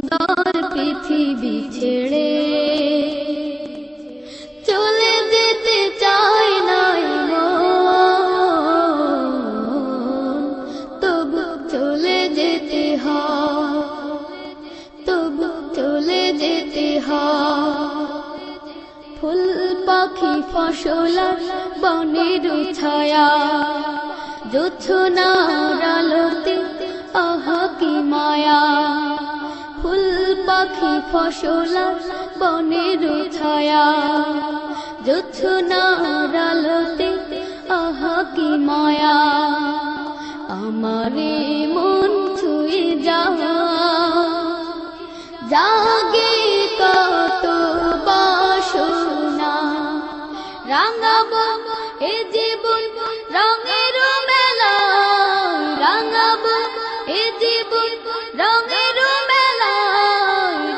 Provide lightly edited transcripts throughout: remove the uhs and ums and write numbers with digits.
সুন্দর পৃথিবী ছেড়ে চলে যেতে চাই নাই তবু চলে যেতে হয়, তবু চলে যেতে হয়। ফুল পাখি ফসল বনের ছায়া জোছনার আলোতে আহা কি মায়া। ফুল পাখি ফসল বনের ছায়া জোছনার আলোতে আহা কি মায়া। আমারে মন ছুঁয়ে যাওয়া জাগে কত বাসনা, রাঙাবো এ জীবন রঙের মেলা, রাঙাবো এ জীবন রঙের মেলা।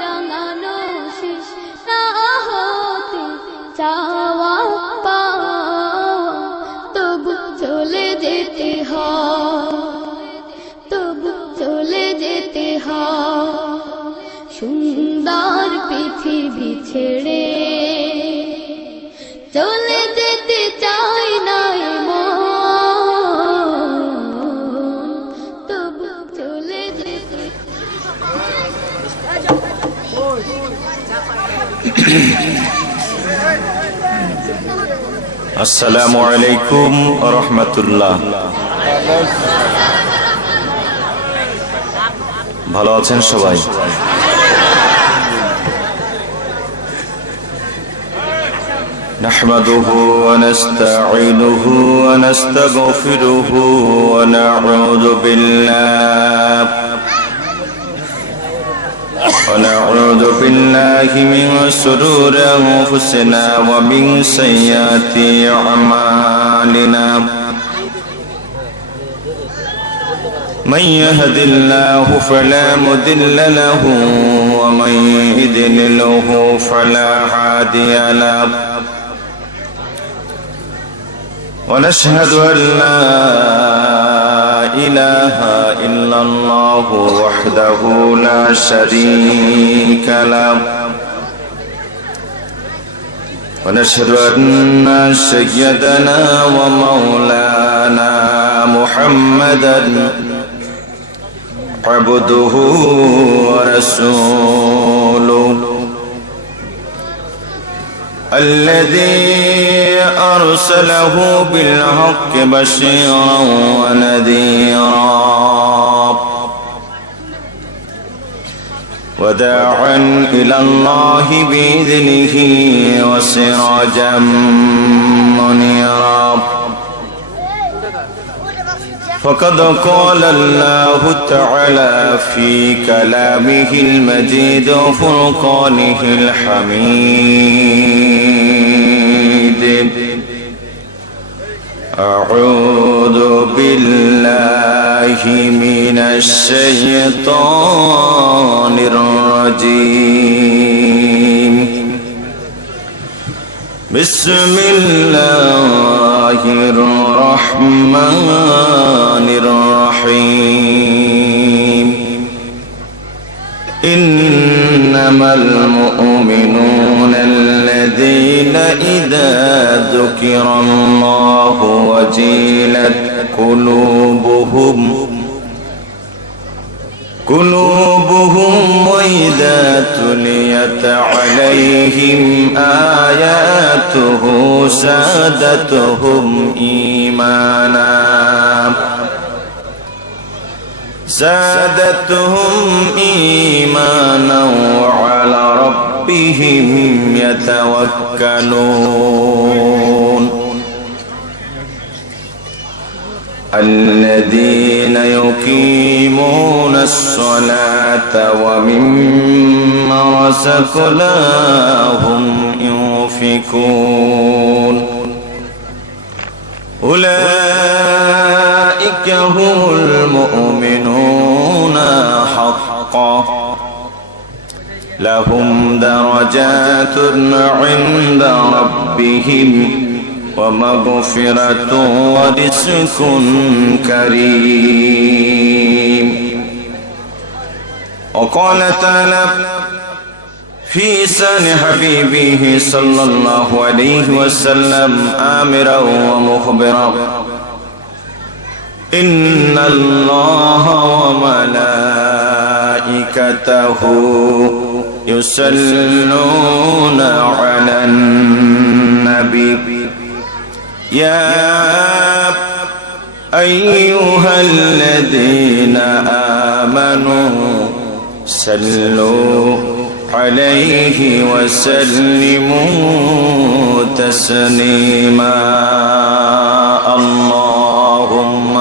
রাঙানো শেষ না হতে চাওয়া পাওয়া, তবু চলে যেতে হয়, তবু চলে যেতে হয়। সুন্দর পৃথিবী ছেড়ে চলে যেতে চাই নাই তবু চলে যেতে। আসসালামু আলাইকুম ওয়া রাহমাতুল্লাহ। ভালো আছেন সবাই? نحمده ونستعينه ونستغفره ونعوذ بالله من شرور أنفسنا ومن سيئات أعمالنا. من يهد الله فلا مضل له ومن يضلله فلا هادي له. ونشهد أن لا إله إلا الله وحده لا شريك له. ونشهد أن سيدنا ومولانا محمدا عبده ورسوله الذي أرسله بالحق بشيرا ونذيرا وداعا إلى الله بإذنه وسراجا منيرا. فقد قال الله تعالى في كلامه المجيد وفرقانه الحميد: أعوذ بالله من الشيطان الرجيم. بسم الله الرحمن الرحيم. إنما المؤمنون الذين إذا ذكر الله وجلت قلوبهم وإذا تليت عليهم آياته زادتهم إيمانا وعلى ربهم يتوكلون. الذين يقيمون الصلاة ومما رزقناهم ينفقون. أولئك هم المؤمنون حقا لهم درجات عند ربهم ومغفرة ورزق كريم. وقال تعالى في شان حبيبه صلى الله عليه وسلم آمرا ومخبرا إن الله وملائكته يصلون على النبي يا أيها الذين آمنوا صلوا عليه وسلموا تسليما اللهم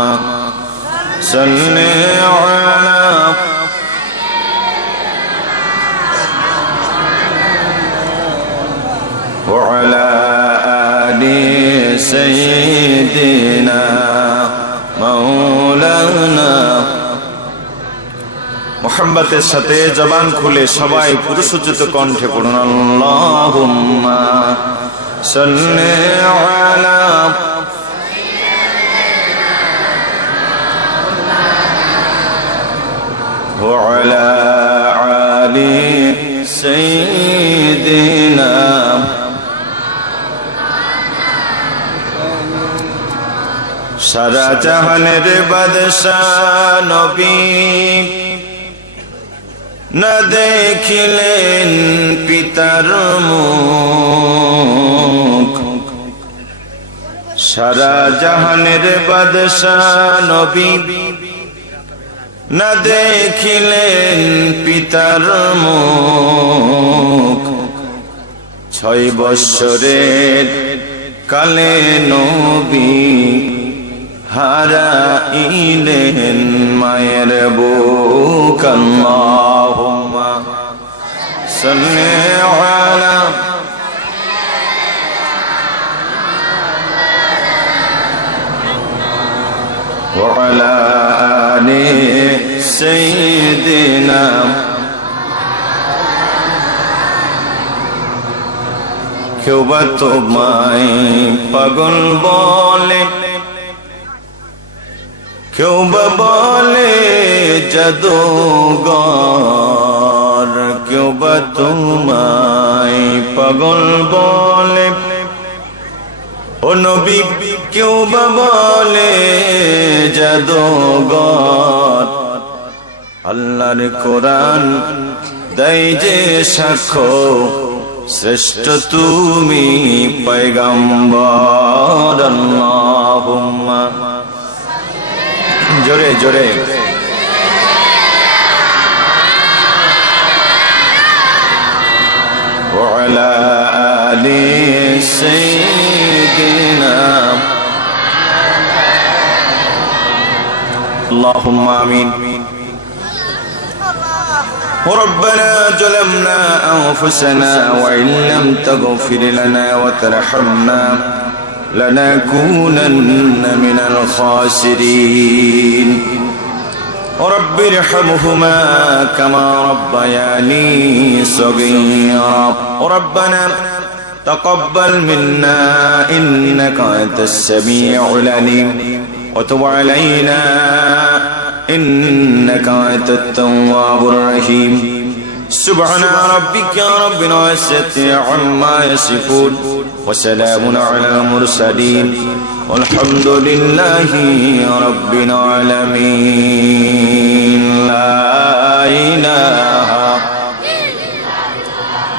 صل على وعلى آل سيدنا مولانا মুহাম্মদের সাথে জবান খুলে সবাই পুরুষোচিত কণ্ঠে পড়ুন আল্লাহুম্মা সাল্লি আলা ওয়া আলা আলি সাইয়্যিদিনা সারা জাহানের বাদশা নবী না দেখিলেন পিতার মুখ সারা জাহানের বাদশা নবী না দেখিলেন পিতার মুখ 6 বৎসরের কালে নবী হারাইলেন মায়ের বুক আল্লাহুম্মা সাল্লি আলা ওয়া আলা আলি সাইয়্যিদিনা কেউ বা তোমায় পাগল বলে কেউ বা বলে জাদুঘর কেউ বা তোমায় পাগল বলে ও নবী কেউ বা বলে জাদুঘর আল্লাহর কোরআন দেয় যে সাক্ষ্য শ্রেষ্ঠ তুমি পয়গম্বর আল্লাহুম্মা জোরে জোরে ওয়া আলা আলি সাইয়্যিদিনা আল্লাহুম্মা আমিন ربنا ظلمنا أنفسنا وإن لم تغفر لنا وترحمنا لنكونن من الخاسرين رب ارحمهما كما ربياني صغيرا ربنا تقبل منا إنك أنت السميع العليم وتب علينا إنك أنت التواب الرحيم سبحان ربك رب العزة عما يصفون وسلام على المرسلين والحمد لله رب العالمين لا إله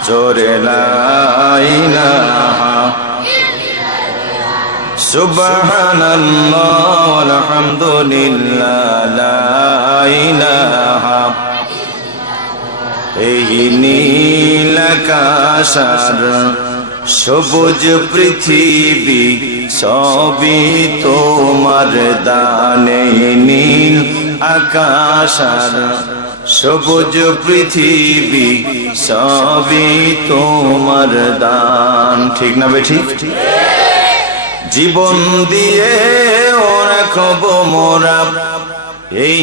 جور لا إله سبحان الله والحمد لله لا إله এই নীল আকাশ সবুজ পৃথিবী সবই তোমার দানে নীল আকাশ সবুজ পৃথিবী সবই তোমার দান ঠিক না বেঠিক জীবন দিয়ে রাখব মোরা এই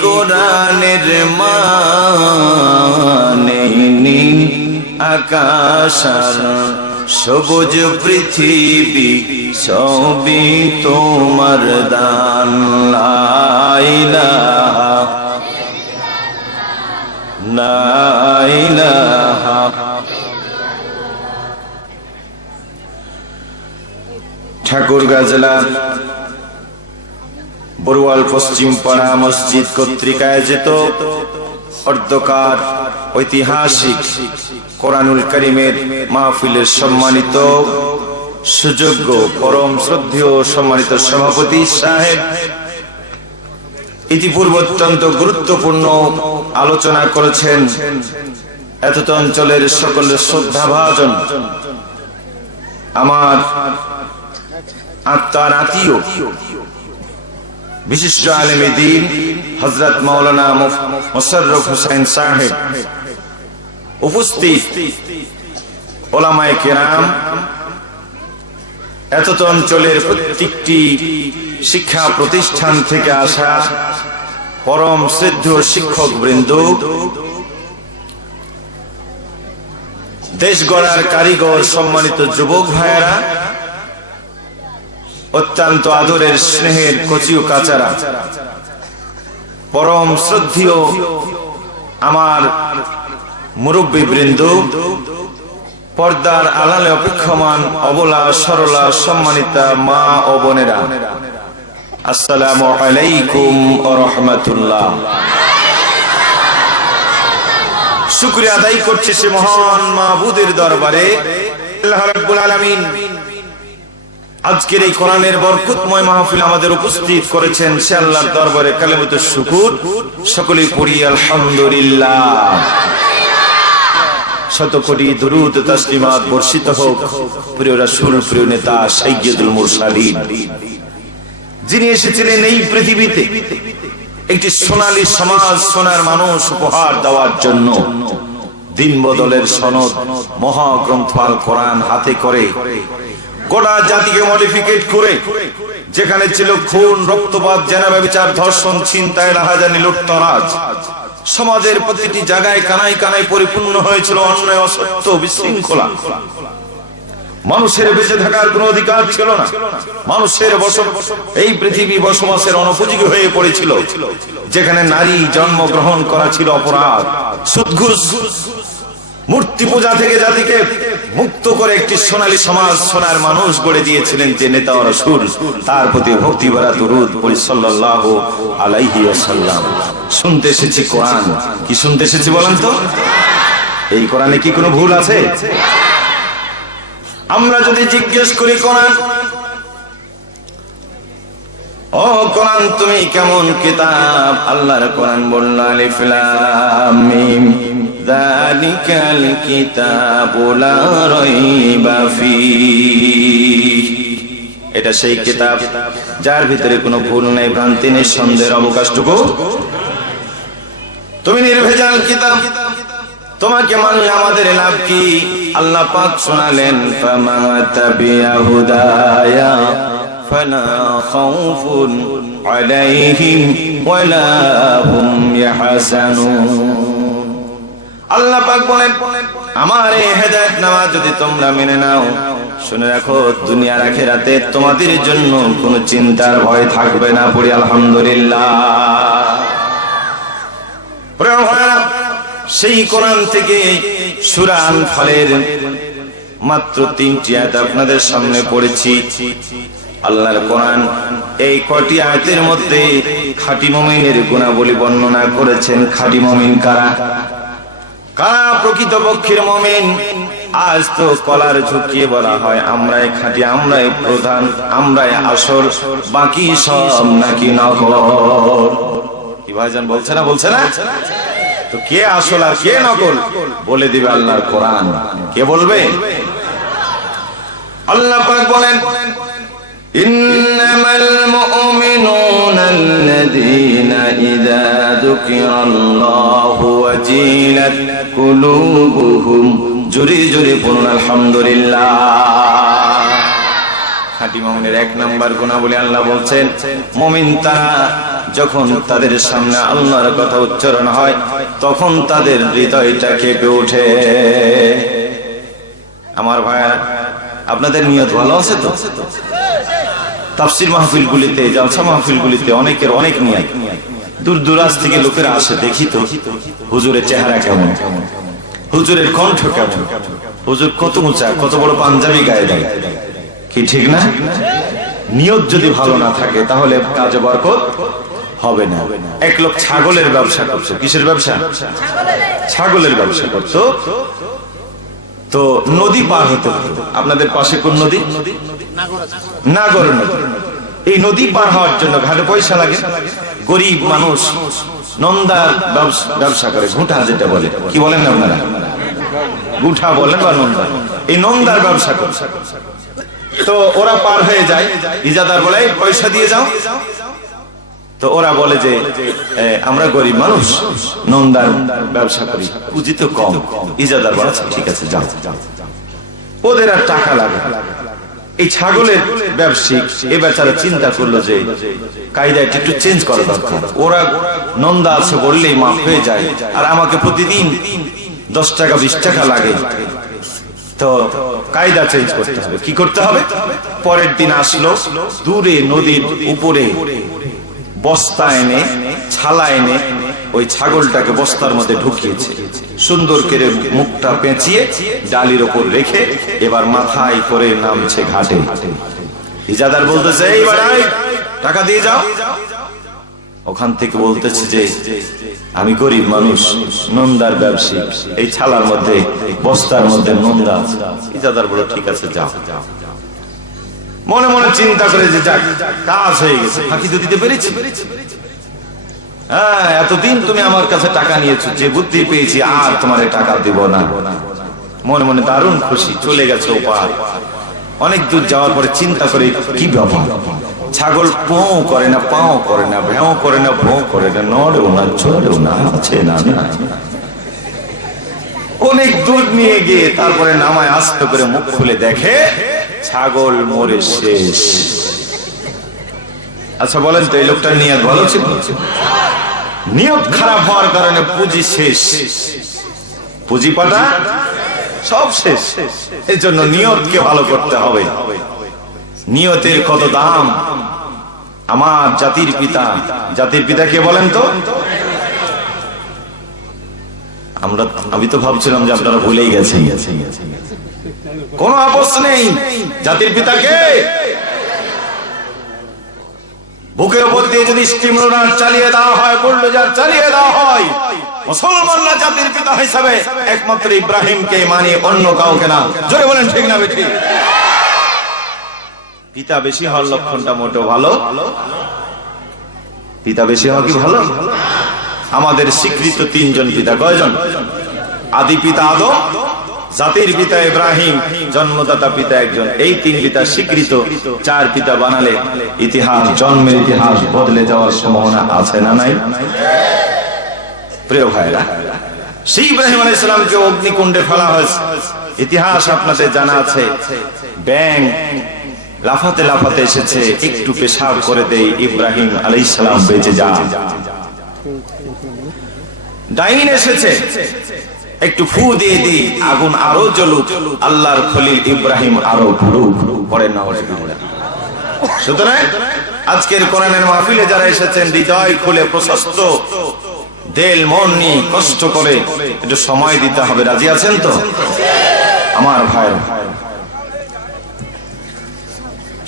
কোরআনের মানে নীল আকাশ সবুজ পৃথিবী সবই তোমার দান লা ইলাহা লা ইলাহা। ঠাকুরগাঁ জেলার বড়ুয়াল পশ্চিম পাড়া মসজিদ কর্তৃক আয়োজিত অর্ধকার ঐতিহাসিক কোরআনুল কারীমের মাহফিলের সম্মানিত সুযোগ্য পরম শ্রদ্ধেয় সম্মানিত সভাপতি সাহেব ইতিপূর্বে অত্যন্ত গুরুত্বপূর্ণ আলোচনা করেছেন। এতদ অঞ্চলের সকলের শ্রদ্ধাভাজন আমার আত্মার আত্মীয় বিশিষ্ট আলেম দ্বীন হযরত মাওলানা মোশাররফ হোসেন সাহেব, উপস্থিত ওলামায়ে কেরাম, এতদ অঞ্চলের প্রত্যেকটি শিক্ষা প্রতিষ্ঠান থেকে আসা পরম শ্রদ্ধেয় শিক্ষক বৃন্দ, দেশ গড়ার কারিগর সম্মানিত যুবক ভাইয়েরা, অত্যন্ত আদরের স্নেহের কচি ও কাচারা, পরম শ্রদ্ধেয় আমার মুরব্বী বৃন্দ, পর্দার আড়ালে অপেক্ষমান অবলা সরলা সম্মানিতা মা ও বোনেরা, আসসালামু আলাইকুম ওয়া রাহমাতুল্লাহ। শুকরিয়া আদায় করছি সে মহান মাবুদের দরবারে, আল্লাহ রাব্বুল আলামিন আজকের এই কোরআনের বরকতময় মাহফিল আমাদের উপস্থিত করেছেন। সে আল্লাহর দরবারে কালিমাতু শুকর, সকলেই পড়ি আলহামদুলিল্লাহ। শত কোটি দুরূদ তাসলিমাত বর্ষিত হোক প্রিয় রাসূল, প্রিয় নেতা সাইয়্যিদুল মুরসালিন, যিনি এসেছিলেন এই পৃথিবীতে একটি সোনালী সমাজ, সোনার মানুষ উপহার দেওয়ার জন্য। দিন বদলের সনদ মহাগ্রন্থ আল কোরআন হাতে করে গোটা জাতিকে মডিফিকেট করে, যেখানে ছিল খুন, রক্তপাত, জেনা, ব্যভিচার, ধর্ষণ, ছিনতাই, রাহাজানি, লুটতরাজ, সমাজের প্রতিটি জায়গায় কানায় কানায় পরিপূর্ণ হয়েছিল অন্যায়, অসত্য, বিশৃঙ্খলা। মানুষের বেঁচে থাকার কোনো অধিকার ছিল না। মানুষের এই পৃথিবী বসবাসের অনুপযোগী হয়ে পড়েছিল, যেখানে নারী জন্মগ্রহণ করা ছিল অপরাধ। সুদ, ঘুষ, মূর্তি পূজা থেকে জাতিকে মুক্ত করে একটি সোনালী সমাজ, সোনার মানুষ গড়ে দিয়েছিলেন যে নেতা ও রাসূল। তার প্রতি ভক্তি ভরা দুরূদ পড়ি সাল্লাল্লাহু আলাইহি ওয়াসাল্লাম। শুনতে এসেছি কোরআন। কি শুনতে এসেছি বলেন তো? এই কোরআনে কি কোনো ভুল আছে? আমরা যদি জিজ্ঞেস করি কোরআন, ও কোরআন তুমি কেমন কিতাব? আল্লাহর কোরআন বলল আলিফ লাম মিম যালিকাল কিতাবু লা রাইবা ফীহ। এটা সেই কিতাব যার ভিতরে কোনো ভুল নেই, ভ্রান্তি নেই, সন্দেহের অবকাশটুকু। তুমি নির্ভেজাল কিতাব, তোমাকে মানলে আমাদের লাভ কি? আল্লাহ পাক শোনালেন, ফামান তাবিয়া হুদায়া ফালা খাউফুন আলাইহিম ওয়ালা হুম ইয়াহজানুন। আল্লাহ পাক বলেন, আমার এই হেদায়েত নামা যদি তোমরা মেনে নাও, শুনে রাখো দুনিয়ার আখিরাতে তোমাদের জন্য কোনো চিন্তার ভয় থাকবে না। পড়ি আলহামদুলিল্লাহ। প্রিয় ভাইরা, সেই কোরআন থেকে সূরা আনফালের মাত্র 3টি আয়াত আপনাদের সামনে পড়েছি। আল্লাহর কোরআন এই কয়টি আয়াতের মধ্যে খাঁটি মুমিনের গুণাবলী বর্ণনা করেছেন। খাঁটি মুমিন কারা? কারা প্রকৃতপক্ষের মুমিন? আজ তো কলার ঝুঁকিয়ে বলা হয় আমরাই খাঁটি, আমরাই প্রধান, আমরাই আসল, বাকি সব নাকি নকল। কি ভাইজান বলছে না? বলছে না? তো কে আসল আর কে নকল বলে দিবে আল্লাহর কোরআন। কে বলবে? আল্লাহ পাক বলেন, ইন্নামাল মুমিনুনা আল্লাযীনা ইযা যুকিরাল্লাহু ওয়াজিলাত কুলুবুহুম। জোরে জোরে বলুন আলহামদুলিল্লাহ। খাঁটি মুমিনের 1 নাম্বার গুণাবলী আল্লাহ বলছেন, মুমিন তারা যখন তাদের সামনে আল্লাহর কথা উচ্চারণ হয় তখন তাদের হৃদয়টা কেঁপে ওঠে। আমার ভাইয়া, আপনাদের নিয়ত ভালো আছে তো? তাফসীর মাহফিলগুলিতে, জালসা মাহফিলগুলিতে অনেকের অনেক নিয়ত, দূর দূরাজ থেকে লোকেরা আসে, দেখি তো হুজুরের চেহারা কেমন, হুজুরের কণ্ঠ কেমন, হুজুর কত উঁচা, কত বড় পাঞ্জাবি গায়ে দেয়, কি ঠিক না? নিয়ত যদি ভালো না থাকে তাহলে কাজে বরকত হবে না। এক লোক ছাগলের ব্যবসা করছে। কিসের ব্যবসা? ছাগলের ব্যবসা করতো। তো নদী পার হতে হতো। আপনাদের পাশে কোন নদী? নাগর নদী। এই নদী পার হওয়ার জন্য ঘাটে পয়সা লাগে। গরিব মানুষ নন্দার ব্যবসা করে, ঘুঁটা যেটা বলে, কি বলেন আপনারা? গুঠা বলেন বা নন্দা। এই নন্দার ব্যবসা করে। তো ওরা পার হয়ে যায়, ইজাদার বলে পয়সা দিয়ে যাও। তো ওরা বলে যে আমরা গরিব মানুষ, নন্দার ব্যবসা করি, পুঁজি তো কম। ইজাদার বলে ঠিক আছে যাও। ওদের আর টাকা লাগে। এই ছাগলের ব্যবসায়িক এ বেচারা চিন্তা করলো যে কায়দা একটু চেঞ্জ করা দরকার। ওরা নন্দা আছে বললেই মাফ হয়ে যায়, আর আমাকে প্রতিদিন 10 টাকা 20 টাকা লাগে। তো কায়দা চেঞ্জ করতে হবে। কি করতে হবে? পরের দিন আসলো, দূরে নদীর উপরে বস্তা এনে, ছালা এনে ওই ছাগলটাকে বস্তার মধ্যে ঢুকিয়েছে। সুন্দর করে মুখটা পেঁচিয়ে ডালির ওপর রেখে এবার মাথায় করে নামছে ঘাটে। ইজাদার বলতেছে এই ভাই টাকা দিয়ে যাও। ওখান থেকে বলতেছে যে আমি গরিব মানুষ, নন্দার ব্যবসায়ী, এই ছালার মধ্যে বস্তার মধ্যে নন্দা। ইজাদার বলে ঠিক আছে যাও। মনে মনে চিন্তা করে যে যাক, কাজ হয়ে গেছে, ফাঁকি তো দিতে পেরেছি। হ্যাঁ, এতদিন তুমি আমার কাছে টাকা নিয়েছো, যে বুদ্ধি পেয়েছি আর তোমার টাকা দিব না। মনে মনে দারুণ খুশি, চলে গেছে ওপার। অনেক দূর যাওয়ার পরে চিন্তা করে কি ব্যাপার, ছাগল পোঁ করে না, পাও করে না, ভেও করে না, ভোঁ করে না, নড়েও না, চড়েও না, আছে না। অনেক দূর নিয়ে গিয়ে তারপরে নামায় আস্তে করে মুখ খুলে দেখে ছাগল মরে শেষ। আচ্ছা বলেন তো এই লোকটার নিয়ত ভালো ছিল? নিয়ত খারাপ হওয়ার কারণে পুঁজি শেষ, পুঁজি পাটা সব শেষ। এর জন্য নিয়তকে ভালো করতে হবে। নিয়তের কত দাম। আমার জাতির পিতা, জাতির পিতা কে বলেন তো? আমি তো ভাবছিলাম যে আপনারা ভুলেই গেছেন। কোনো আপোষ নেই, জাতির পিতাকে বুকের উপর দিয়ে যদি স্টিম রোলার চালিয়ে দেওয়া হয়, বুলডোজার চালিয়ে দেওয়া হয়, মুসলমানরা জাতির পিতা হিসাবে একমাত্র ইব্রাহিমকে মানি, অন্য কাউকে না। জোরে বলেন ঠিক না বেঠিক? পিতা বেশি হওয়ার লক্ষণটা মোটেও ভালো। পিতা বেশি হওয়া কি ভালো? আমাদের স্বীকৃত 3 জন পিতা। কয়জন? আদি পিতা আদম, জাতির পিতা ইব্রাহিম, জন্মদাতা পিতা একজন। এই 3 পিতা স্বীকৃত। 4 পিতা বানালে ইতিহাস, জন্মের ইতিহাস বদলে যাওয়ার সম্ভাবনা আছে না নাই? প্রিয় ভাইরা, সেই ইব্রাহিম আলাইহিস সালামকে অগ্নিকুণ্ডে ফেলা হয়েছে। ইতিহাস আপনাদের জানা আছে। ব্যাং লাফাতে লাফাতে এসেছে, একটু পেশাব করে দেয়, ইব্রাহিম আলাইহিস সালাম বেঁচে যান। ডাইন এসেছে, একটু ফু দিয়ে দিই, আগুন আরো জ্বলুক, আল্লাহর খলিল ইব্রাহিম আরো ঘুরুক। পড়েন না? সুতরাং আজকের কোরআনের মাহফিলে যারা এসেছেন, হৃদয় খুলে প্রশস্ত দিল মন নিয়ে কষ্ট করে একটু সময় দিতে হবে। রাজি আছেন তো আমার ভাই?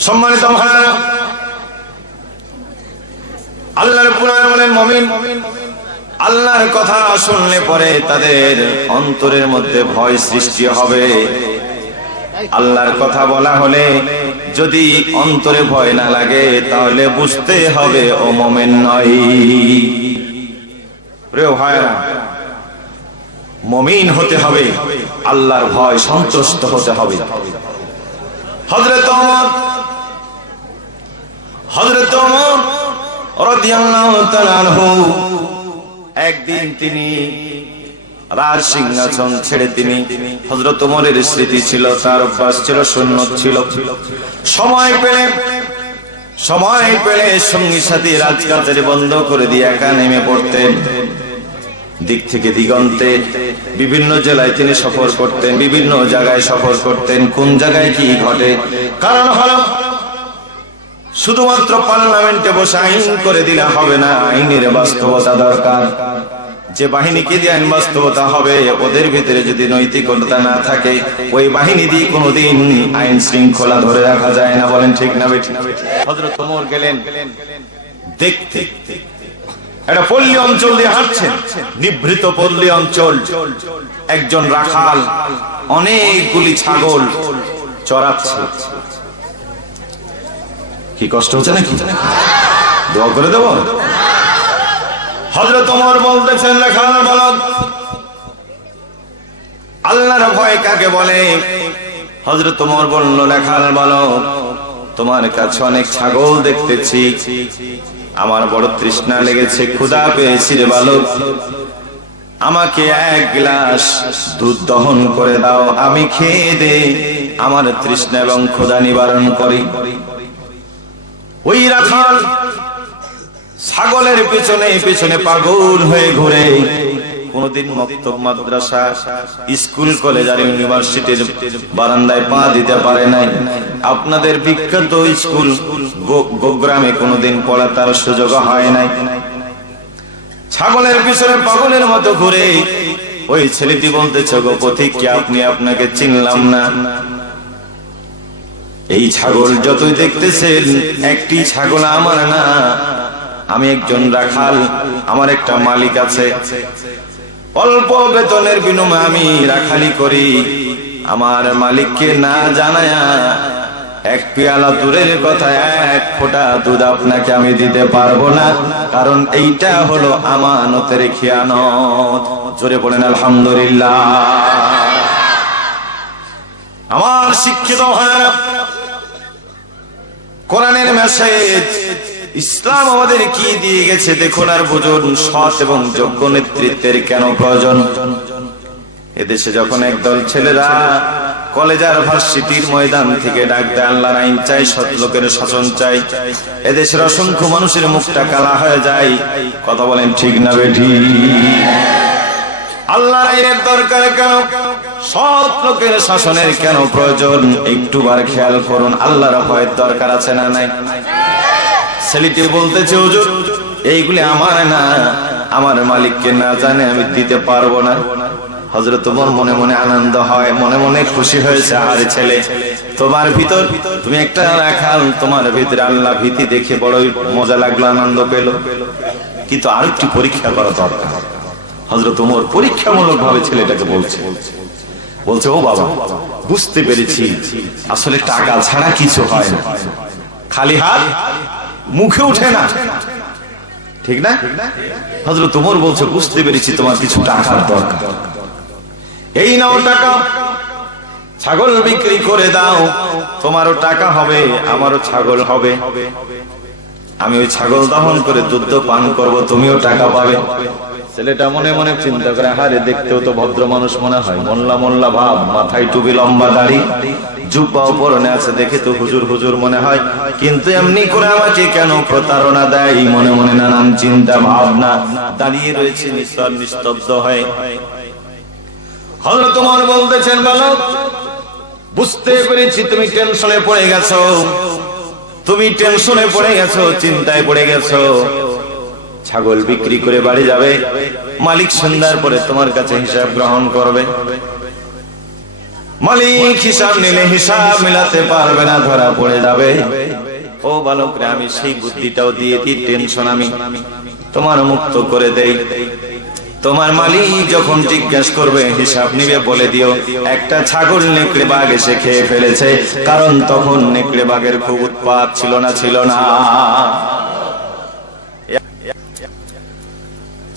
সম্মানিত ভাইরা, আল্লাহ রাব্বুল আলামিন মুমিন আল্লাহর কথা শুনলে পরে তাদের অন্তরের মধ্যে ভয় সৃষ্টি হবে। আল্লাহর কথা বলা হলে যদি অন্তরে ভয় না লাগে তাহলে বুঝতে হবে ও মুমিন নয়। প্রিয় ভাইরা, মুমিন হতে হবে, আল্লাহর ভয় সন্তুষ্ট হতে হবে। হযরত ওমর রাদিয়াল্লাহু তাআলা আনহু একদিন তিনি রাজ সিংহাসন ছেড়ে তিনি, হযরত ওমরের স্মৃতি ছিল, তার অভ্যাস ছিল, সুন্নত ছিল, সময় পেলে সঙ্গী সাথী রাজকাজের বন্ধ করে দিয়ে একা নেমে পড়তেন। দিক থেকে দিগন্তে বিভিন্ন জেলায় তিনি সফর করতেন, বিভিন্ন জায়গায় সফর করতেন। কোন জায়গায় কি ঘটে? কারণ হলো শুধুমাত্র পার্লামেন্টে বসে আইন করে দিলে হবে না, আইনের বাস্তবতা দরকার। যে বাহিনীকে দিয়ে আইন বাস্তবতা হবে, ওদের ভিতরে যদি নৈতিকতা না থাকে, ওই বাহিনী দিয়ে কোনোদিন আইন শৃঙ্খলা ধরে রাখা যায় না। বলেন ঠিক না বেঠিক? হযরত ওমর গেলেন দেখতে, একটা পল্লী অঞ্চল দিয়ে হাঁটছেন, নিভৃত পল্লী অঞ্চল। একজন রাখাল অনেকগুলি ছাগল চড়াচ্ছে। কি কষ্ট হচ্ছে নাকি? দোয়া করে দেব। হযরত ওমর বলতেছেন, রাখাল বালক, আল্লাহর ভয় কাকে বলে? হযরত ওমর বলল, রাখাল বালক, তোমার কাছে অনেক ছাগল দেখতেছি, আমার বড় তৃষ্ণা লেগেছে, ক্ষুধা পেয়েছি রে বালক, আমাকে এক গ্লাস দুধ দহন করে দাও, আমি খেয়ে দে আমার তৃষ্ণা এবং ক্ষুধা নিবারণ করি। ওই রাখাল ছাগলের পেছনে পেছনে পাগল হয়ে ঘুরে, কোনদিন মক্তব, মাদ্রাসা, স্কুল, কলেজ আর ইউনিভার্সিটির বারান্দায় পা দিতে পারে নাই। আপনাদের বিখ্যাত স্কুল গোগ্রামে কোনদিন পড়া তার সুযোগ হয় নাই। ছাগলের পিছনে পাগলের মতো ঘুরে। ওই ছেলেটি বলতেছে, গো পথিক, কি আপনি? আপনাকে চিনলাম না। এই ছাগল যতই দেখতেছেন, একটি ছাগল আমার না, আমি একজন রাখাল, আমার একটা মালিক আছে, অল্প বেতনের বিনিময়ে আমি রাখালি করি। আমার মালিককে না জানায়া এক পেয়ালা দূরের কথা, এক ফোঁটা দুধ আপনাকে আমি দিতে পারবো না, কারণ এইটা হলো আমানতের খিয়ানত। জোরে বলেন আলহামদুলিল্লাহ। আমার শিক্ষিত ভাইরা, কোরআনের মেসেজ, ইসলাম আমাদের কি দিয়ে গেছে দেখুন আর বুঝুন। সৎ এবং যোগ্য নেতৃত্বের কেন প্রয়োজন? এদেশে যখন একদল ছেলেরা কলেজ আর ভার্সিটির ময়দান থেকে ডাক দেয়, আল্লাহর আইন চাই, সৎ লোকের শাসন চাই, এদেশের অসংখ্য মানুষের মুখটা কালা হয়ে যায়। কথা বলেন ঠিক না বেঠিক? আল্লাহর আইনের দরকার কেন? সৎ লোকের শাসনের কেন প্রয়োজন? একটুবার খেয়াল করুন, আল্লাহর ভয়ের দরকার আছে না নাই? ছেলেটি বলতেছে, হুজুর, এইগুলি আমার না, আমার মালিককে না জানে আমি দিতে পারবো না। হযরত ওমর মনে মনে আনন্দ হয়, মনে মনে খুশি হয়েছে। আরে ছেলে, তোমার ভিতর, তুমি একটা রাখাল, তোমার ভিতরে আল্লাহ ভীতি দেখে বড়ই মজা লাগলো, আনন্দ পেল, কিন্তু আর একটু পরীক্ষা করা দরকার। হযরত ওমর পরীক্ষামূলক ভাবে ছেলেটাকে বলছে, ও বাবা, বুঝতে পেরেছি আসলে টাকা ছাড়া কিছু হয় না, খালি হাত মুখে উঠে না, ঠিক না? হযরত ওমর বলছে, বুঝতে পেরেছি তোমার কিছু টাকার দরকার, এই নাও টাকা, ছাগল বিক্রি করে দাও, তোমারও টাকা হবে, আমারও ছাগল হবে, আমি ওই ছাগল দহন করে দুধ পান করব, তুমিও টাকা পাবে। ছেলেটা মনে মনে চিন্তা করে, হারে দেখতেও তো ভদ্র মানুষ মনে হয়, মোল্লা মোল্লা ভাব, মাথায় টুপি, লম্বা দাড়ি, জুব্বা পরনে আছে, দেখে তো হুজুর হুজুর মনে হয়, কিন্তু এমনি করে আমাকে কেন প্রতারণা দেয়? মনে মনে নানান চিন্তা ভাবনা, দাঁড়িয়ে রয়েছে নিস্তর নিস্তব্ধ হয়ে। হযরত ওমর বলতেছেন, বালক, বুঝতে পেরেছি তুমি টেনশনে পড়ে গেছো, তুমি টেনশনে পড়ে গেছো, চিন্তায় পড়ে গেছো, ছাগল বিক্রি করে বাড়ি যাবে, মালিক সন্ধ্যার পরে তোমার কাছে হিসাব গ্রহণ করবে, মালিক হিসাব নিলে হিসাব মিলাতে পারবে না, ধরা পড়ে যাবে। ও বালক রে, আমি সেই বুদ্ধিটাও দিয়ে দিই, টেনশন আমি তোমার মুক্ত করে দেই। তোমার মালিক যখন জিজ্ঞাসা করবে, হিসাব নিবে, বলে দিও একটা ছাগল নেকড়ে বাঘ এসে খেয়ে ফেলেছে, কারণ তখন নেকড়ে বাঘের খুব উৎপাত ছিল না?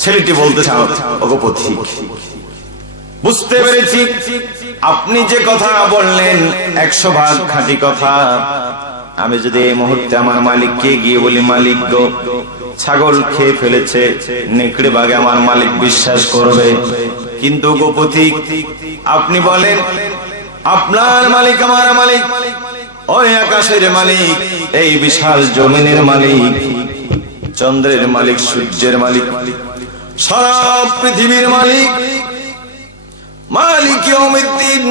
ছেলেটি বলতেছে, ওগো পথিক, বুঝতে পেরেছি আপনি যে কথা বললেন 100 ভাগ খাঁটি কথা। আমি যদি এই মুহূর্তে আমার মালিককে গিয়ে বলি, মালিক গো, ছাগল খেয়ে ফেলেছে নেকড়ে বাঘে, আমার মালিক বিশ্বাস করবে, কিন্তু গো পথিক, আপনি বলেন আপনার মালিক আমার মালিক, ওই আকাশের মালিক, এই বিশাল জমিনের মালিক, চন্দ্রের মালিক, সূর্যের মালিক, সারা পৃথিবীর মালিক, মালিক ইয়াউমিদ্দিন,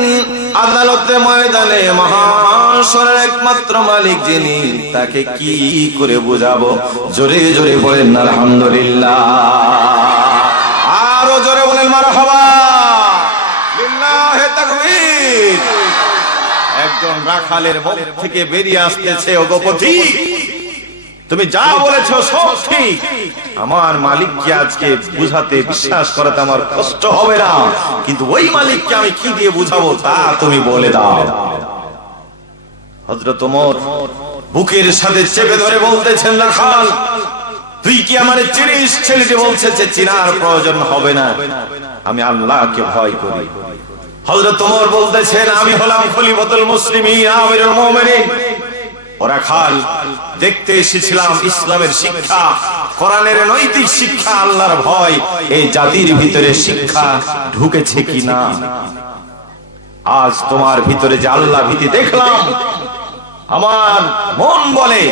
আদালতে ময়দানে মহাশরের একমাত্র মালিক যিনি, তাকে কি করে বুঝাবো? জোরে জোরে বলেন আলহামদুলিল্লাহ, আরো জোরে বলেন মারহাবা, লিল্লাহি তাকবীর। একজন রাখালের মুখ থেকে বেরিয়ে আসতেছে, ওগো পথিক, তুমি যা বলেছো সব ঠিক, আমার মালিককে আজকে বুঝাতে বিশ্বাস করাতে আমার কষ্ট হবে না, কিন্তু ওই মালিককে আমি কি দিয়ে বুঝাবো তা তুমি বলে দাও। হযরত ওমর বুকের সাথে চেপে ধরে বলতেছেন, রাখাল তুই কি আমারে চিনিস? ছেলেটি বলছে যে চিনার প্রয়োজন হবে না, আমি আল্লাহকে ভয় করি। হযরত ওমর বলতেছেন, আমি হলাম খলিফাতুল মুসলিমিন আমিরুল মুমিনিন। ওরা খাল দেখতে এসেছিলাম ইসলামের শিক্ষা, কোরআনের নৈতিক শিক্ষা, আল্লাহর ভয় এই জাতির ভিতরে শিক্ষা ঢুকেছে কিনা। আজ তোমার ভিতরে যে আল্লাহ ভীতি দেখলাম, আমার মন বলে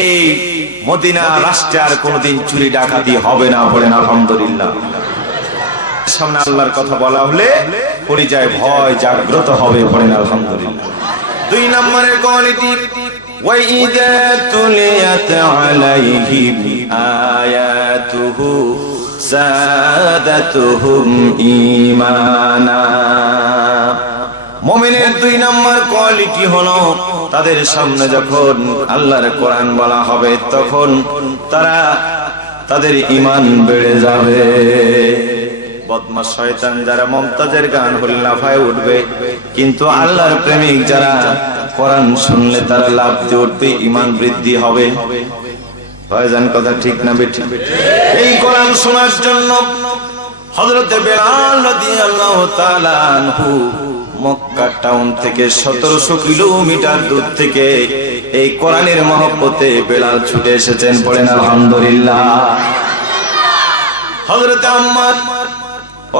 এই মদিনা রাষ্ট্রে আর কোনোদিন চুরি ডাকাতি হবে না। বলেন আলহামদুলিল্লাহ। সামনে আল্লাহর কথা বলা হলে পরিচয় ভয় জাগ্রত হবে। বলেন আলহামদুলিল্লাহ। 2 নম্বরের কোয়ালিটি, وَإِذَا تُلِيَتْ عَلَيْهِمْ آيَاتُهُ زَادَتْهُمْ ঈমানা। মুমিনের 2 নম্বর কোয়ালিটি হলো, তাদের সামনে যখন আল্লাহর কোরআন বলা হবে তখন তাদের ঈমান বেড়ে যাবে। বদমাশ শয়তান যারা মুমতাজের গান হলে লাফায় উঠবে, কিন্তু আল্লাহর প্রেমিক যারা কোরআন শুনলে তারা লাফ দিয়ে উঠবে, ঈমান বৃদ্ধি হবে। ভাইজান কথা ঠিক না বেঠিক? এই কোরআন শোনার জন্য হযরত বেলাল রাদিয়াল্লাহু তাআলা আনহু মক্কা টাউন থেকে 1700 কিলোমিটার দূর থেকে এই কোরআনের মহব্বতে বেলাল ছুটে এসেছেন। পড়েন আলহামদুলিল্লাহ। হযরত আম্মার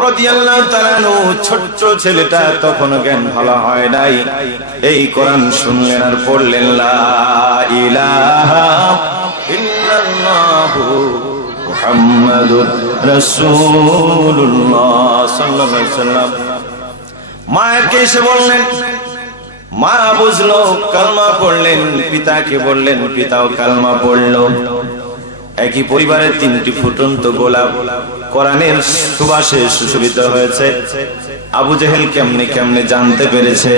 রাদিয়াল্লাহু তাআলা আনহু ছোট্ট ছেলেটা, তখন জ্ঞান ভালো হয় নাই, এই কোরআন শুনলেন আর পড়লেন লা ইলাহা ইল্লাল্লাহু মুহাম্মাদুর রাসূলুল্লাহ সাল্লাল্লাহু আলাইহি ওয়াসাল্লাম। মাকে এসে বললেন, মা বুঝলো, কালমা পড়লেন। পিতাকে বললেন, পিতাও কালমা পড়লো। একই পরিবারের 3টি ফুটন্ত গোলাপ কোরআনের সুবাসে সুশোভিত হয়েছে। আবু জেহেল কেমনে জানতে পেরেছে?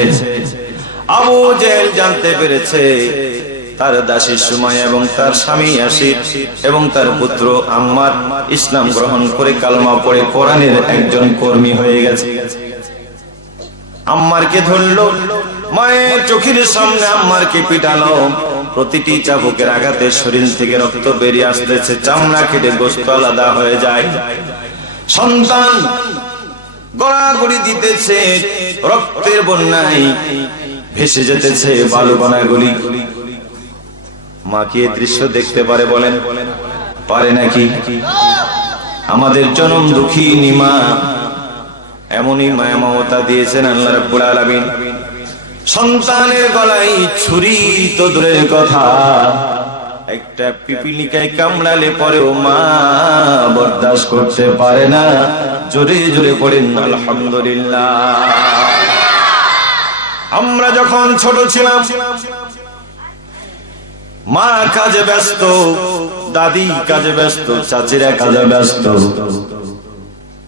আবু জেহেল জানতে পেরেছে তার দাসী সুমাইয়া এবং তার স্বামী ইয়াসির এবং তার পুত্র আম্মার ইসলাম গ্রহণ করে কালমা পড়ে কোরআনের একজন কর্মী হয়ে গেছে। আম্মারকে ধরলো, মায়ের চোখের সামনে আম্মারকে পিটালো। প্রতিটি চাবুকের আঘাতে শরীর থেকে রক্ত বেরিয়ে আসতেছে, চামড়া কেটে গোশত আলাদা হয়ে যায়। সন্তান গড়াগড়ি দিতেছে, রক্তের বন্যায় ভেসে যেতেছে বালুকণাগুলি। মা কি এই দৃশ্য দেখতে পারে? বলেন পারে নাকি? আমাদের জনম দুঃখিনী মা এমনই মায়া মমতা দিয়েছেন আল্লাহ রাব্বুল আলামিন। সন্তানের গলায় ছুরি তো দূরের কথা, একটা পিপিলিকায় কামড়ালে পরেও মা বরদাস্ত করতে পারে না। জোরে জোরে পড়েন আলহামদুলিল্লাহ। আমরা যখন ছোট ছিলাম, মা কাজে ব্যস্ত, দাদি কাজে ব্যস্ত, চাচিরা কাজে ব্যস্ত।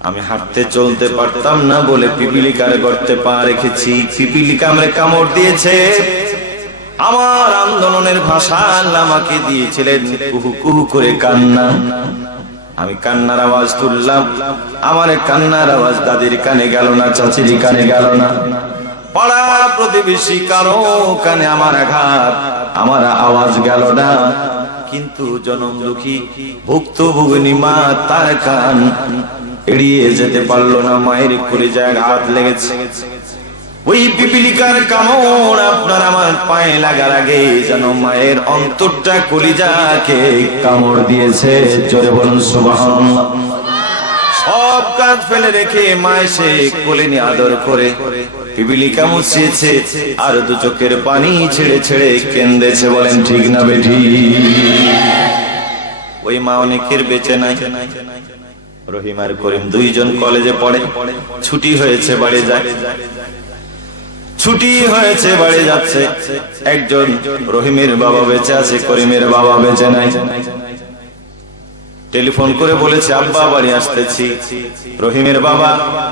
আমি হাঁটতে চলতে পারতাম না বলে পিপিলিকার গর্তে পা রেখেছি। পিপিলিকা আমাকে কামড় দিয়েছে। আমার আন্দোলনের ভাষা আল্লাহ আমাকে দিয়েছিলেন কুহু কুহু করে কান্না। আমি কান্নার আওয়াজ তুললাম, আমার কান্নার আওয়াজ দাদির কানে গেল না, চাচির কানে গেল না, পাড়া প্রতিবেশী কারো কানে আমার আঘাত, আমার আওয়াজ গেল না। কিন্তু জনম দুঃখী ভুক্তভোগিনী মা তার কান এড়িয়ে যেতে পারলো না। মায়ের কলিজায় হাত লেগেছে। ওই পিপিলিকার কামড় আপনার আমার পায়ে লাগার আগে যেন মায়ের অন্তরটা কলিজাকে কামড় দিয়েছে। জোরে বলুন সুবহানাল্লাহ। সব কাজ ফেলে রেখে মা এসে কোলে নিয়ে আদর করে পিপিলিকা মুছিয়েছে আর 2 চোখের পানি ছেড়ে ছেড়ে কেঁদেছে। বলেন ঠিক না বেঠি? ওই মা অনেকের বেঁচে নাই। রহিম আর করিম 2 জন কলেজে পড়ে, ছুটি হয়েছে বাড়ি যায়। ছুটি হয়েছে, বাড়ি যাচ্ছে। একজন রহিমের বাবা বেঁচে আছে, করিমের বাবা বেঁচে নাই। টেলিফোন করে বলেছে আব্বা বাড়ি আসতেছি। রহিমের বাবা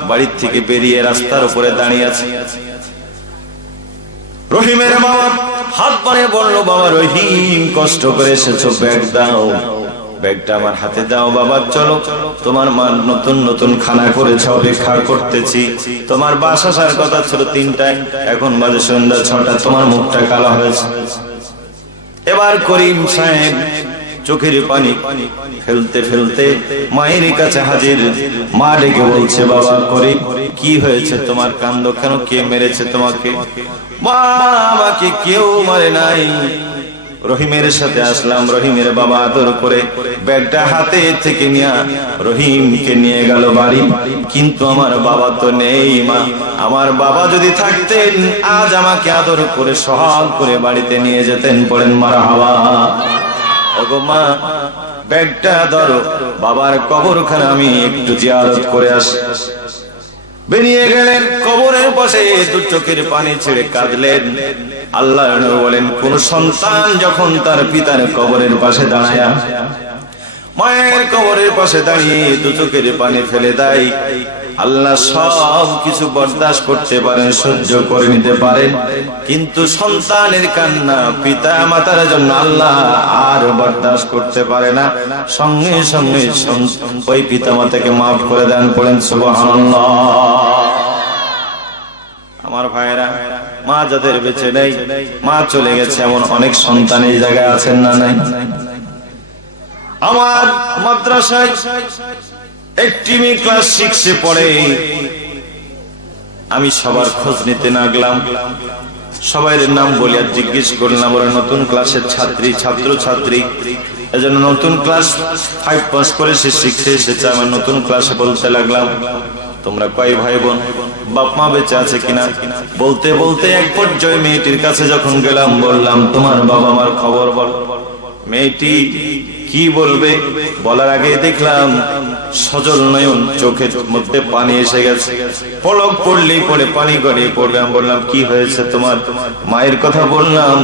বাড়ির থেকে বেরিয়ে রাস্তার উপরে দাঁড়িয়ে আছে। রহিমের বাবা হাত বাড়িয়ে বলল, বাবা রহিম, কষ্ট করে এসেছো, ব্যাগ দাও, ব্যাগটা আমার হাতে দাও। বাবা চলো, তোমার মা নতুন নতুন খানা করেছে, অপেক্ষা করতেছি। তোমার বাস আসার কথা ছিল 3টায়, এখন বাজে সন্ধ্যা 6টা, তোমার মুখটা কালো হয়েছে। এবার করিম সাহেব চোখের পানি ফেলতে ফেলতে মায়ের কাছে হাজির। মা ডেকে বলছে, বাবা করিম, কি হয়েছে তোমার, কান্দো কেন, কে মেরেছে তোমাকে? মা, আমাকে কেউ মারে নাই, রহিমের সাথে আসলাম। রহিমের বাবা আদর করে ব্যাগটা হাতে থেকে নিয়ে রহিমকে নিয়ে গেল বাড়ি। কিন্তু আমার বাবা তো নেই মা, আমার বাবা যদি থাকতেন আজ আমাকে আদর করে সহাগ করে বাড়িতে নিয়ে যেতেন। পড়েন মারহাবা। ওগো মা, ব্যাগটা ধরো, বাবার কবরখানা আমি একটু জিয়ারত করে আসি। বেরিয়ে গেলেন, কবরের পাশে দু চোখের পানি ছেড়ে কাঁদলেন। আল্লাহ বলেন, কোন সন্তান যখন তার পিতার কবরের পাশে দাঁড়ায়, মায়ের কবরের পাশে দাঁড়িয়ে দু চোখের পানি ফেলে দেয়, আল্লাহ সব কিছু বরদাস্ত করতে পারেন, সহ্য করে নিতে পারেন। কিন্তু সন্তানের কান্না পিতা মাতার জন্য আল্লাহ আর বরদাস্ত করতে পারে না। সঙ্গে সঙ্গে ওই পিতা মাতাকে মাফ করে দেন। পড়েন সুবহানাল্লাহ। আমার ভাইয়েরা, মা যাদের বেঁচে নেই, মা চলে গেছে, এমন অনেক সন্তান এই জায়গায় আছেন না নাই? আমার মাদ্রাসায় একটি মেয়ে ক্লাস 6-এ পড়ে। আমি সবার খোঁজ নিতে লাগলাম, সবাই নাম বলে আর জিজ্ঞেস করলাম, ওরা নতুন ক্লাসের ছাত্রী, ছাত্র ছাত্রী। এজন্য নতুন ক্লাস 5 পাস করে সে 6-এ এসেছে। আমার নতুন ক্লাসে বলতে লাগলাম, তোমরা কয় ভাই বোন, বাপ মা বেঁচে আছে কিনা? বলতে বলতে এক পর্যায়ে মেয়েটির কাছে যখন গেলাম, বললাম, তোমার বাবা মার খবর বল। মেয়েটি কি বলবে বলার আগে দেখলাম সজল নয়ন, চোখের মধ্যে পানি এসে গেছে, পলক পড়লেই পড়ে পানি গড়িয়ে পড়বে। আমি বললাম, কি হয়েছে তোমার? মায়ের কথা বললাম,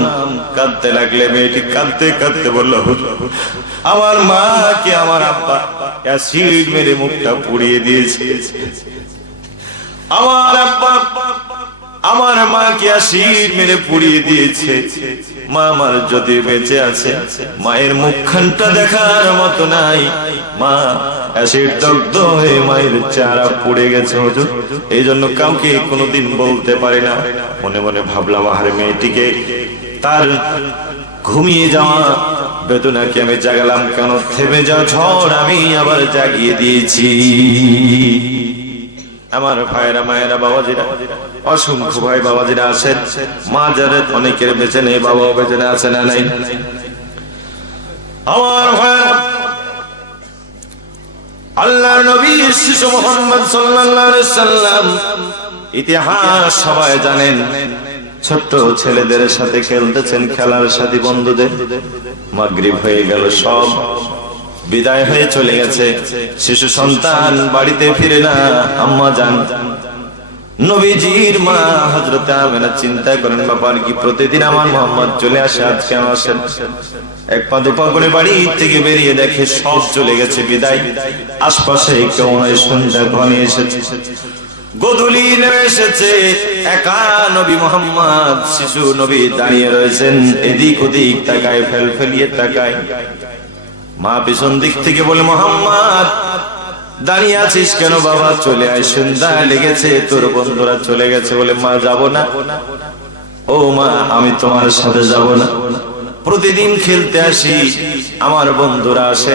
কাঁদতে লাগলে। মেয়েটি কাঁদতে কাঁদতে বলল, আমার মাকে আমার আব্বা অ্যাসিড মেরে মুখটা পুড়িয়ে দিয়েছে। আমার আব্বা আমার মাকে অ্যাসিড মেরে পুড়িয়ে দিয়েছে। মা আমার যদি বেঁচে আছে, মায়ের মুখখানটা দেখার মতো নাই। মা অ্যাসিড দগ্ধ হয়ে মায়ের চেহারা পুড়ে গেছে হুজুর, এই জন্য কাউকে কোনোদিন বলতে পারে না। মনে মনে ভাবলাম, আরে মেয়েটিকে তার ঘুমিয়ে যাওয়া বেদনাকে আমি জাগালাম কেন? থেমে যাওয়া ঝড় আমি আবার জাগিয়ে দিয়েছি। আমার ভাইয়েরা, মায়েরা, বাবাজিরা, অসংখ্য ভাই বাবাজিরা আছেন, মা যাদের অনেকের বেঁচে নেই, বাবাও বেঁচে আছে না নাই? আমার ভাইয়েরা, আল্লাহর নবী শিশু মুহাম্মদ সাল্লাল্লাহু আলাইহি সাল্লাম ইতিহাস সবাই জানেন। ছোট্ট ছেলেদের সাথে খেলতেছেন, খেলার সাথী বন্ধুদের। মাগরিব হয়ে গেল, সব বিদায় হয়ে চলে গেছে। শিশু সন্তান বাড়িতে ফিরে না। আম্মা জান নবীজির মা হযরত আমেনা চিন্তা করেন, বাবার কি প্রতিদিন আমার মোহাম্মদ চলে আসে, আজ কেন আসেন? এক পা দুপা করে বাড়ি থেকে বেরিয়ে দেখে সব চলে গেছে, বিদায়। আশপাশে কেউ নয়, সন্ধ্যা ঘনিয়ে এসেছে, গোধূলি নেমে এসেছে। একা নবী মোহাম্মদ, শিশু নবী দাঁড়িয়ে রয়েছেন, এদিক ওদিক তাকায়, ফেলফেলিয়ে তাকায়। মা পিছন দিক থেকে বলে, মোহাম্মদ দাঁড়িয়ে আছিস কেন? বাবা চলে আয়, সন্ধ্যা লেগেছে, তোর বন্ধুরা চলে গেছে। বলে, মা যাব না। ও মা, আমি তোমার সাথে যাব না। প্রতিদিন খেলতে আসি, আমার বন্ধুরা আসে,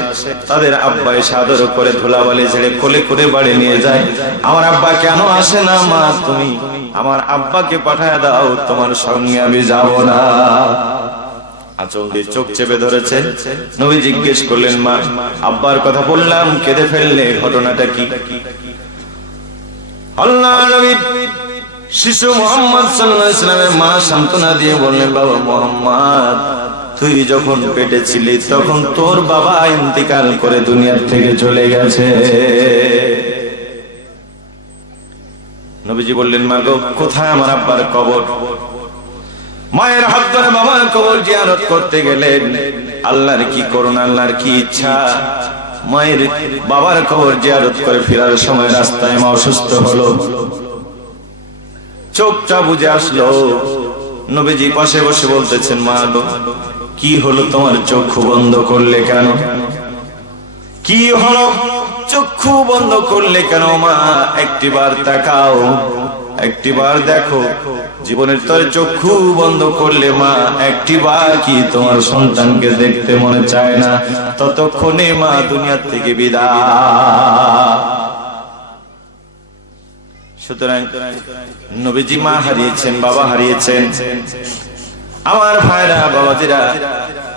তাদের আব্বা এসে আদর করে ধুলাবালি ছেড়ে কোলে করে বাড়ি নিয়ে যায়। আমার আব্বা কেন আসে না? মা তুমি আমার আব্বাকে পাঠায় দাও, তোমার সঙ্গে আমি যাব না। আঁচল দিয়ে চোখ চেপে ধরেছে। নবী জিজ্ঞেস করলেন, মা আব্বার কথা বললাম, কেঁদে ফেললে, ঘটনাটা কি? আল্লাহর নবী শিশু মুহাম্মদ সাল্লাল্লাহু আলাইহি ওয়াসাল্লামের মা সান্ত্বনা দিয়ে বললেন, বাবা মুহাম্মদ, তুই যখন পেটে ছিলি তখন তোর বাবা ইন্তেকাল করে দুনিয়া থেকে চলে গেছে। নবীজি বললেন, মা গো, কোথায় আমার আব্বার কবর? মায়ের হাত ধরে বাবার কবর জিয়ারত করতে গেলেন। আল্লাহর কি করুণা, আল্লাহর কি ইচ্ছা, মায়ের বাবার কবর জিয়ারত করে ফেরার সময় রাস্তায় মা অসুস্থ হলো, চোখটা বুঝে আসলো। নবীজি পাশে বসে বলতেছেন, মা গো, কি হলো তোমার, চক্ষু বন্ধ করলে কেন? কি হলো, চক্ষু বন্ধ করলে কেন মা? একটিবার তাকাও, একটিবার দেখো। জীবনের তোর চক্ষু বন্ধ করলে মা একটিবার কি তোমার সন্তানকে দেখতে মনে চায় না? ততক্ষণে মা দুনিয়া থেকে বিদায়। সুতরাং নবীজি মা হারিয়েছেন, বাবা হারিয়েছেন। আমার ভাইরা, বাবাজিরা,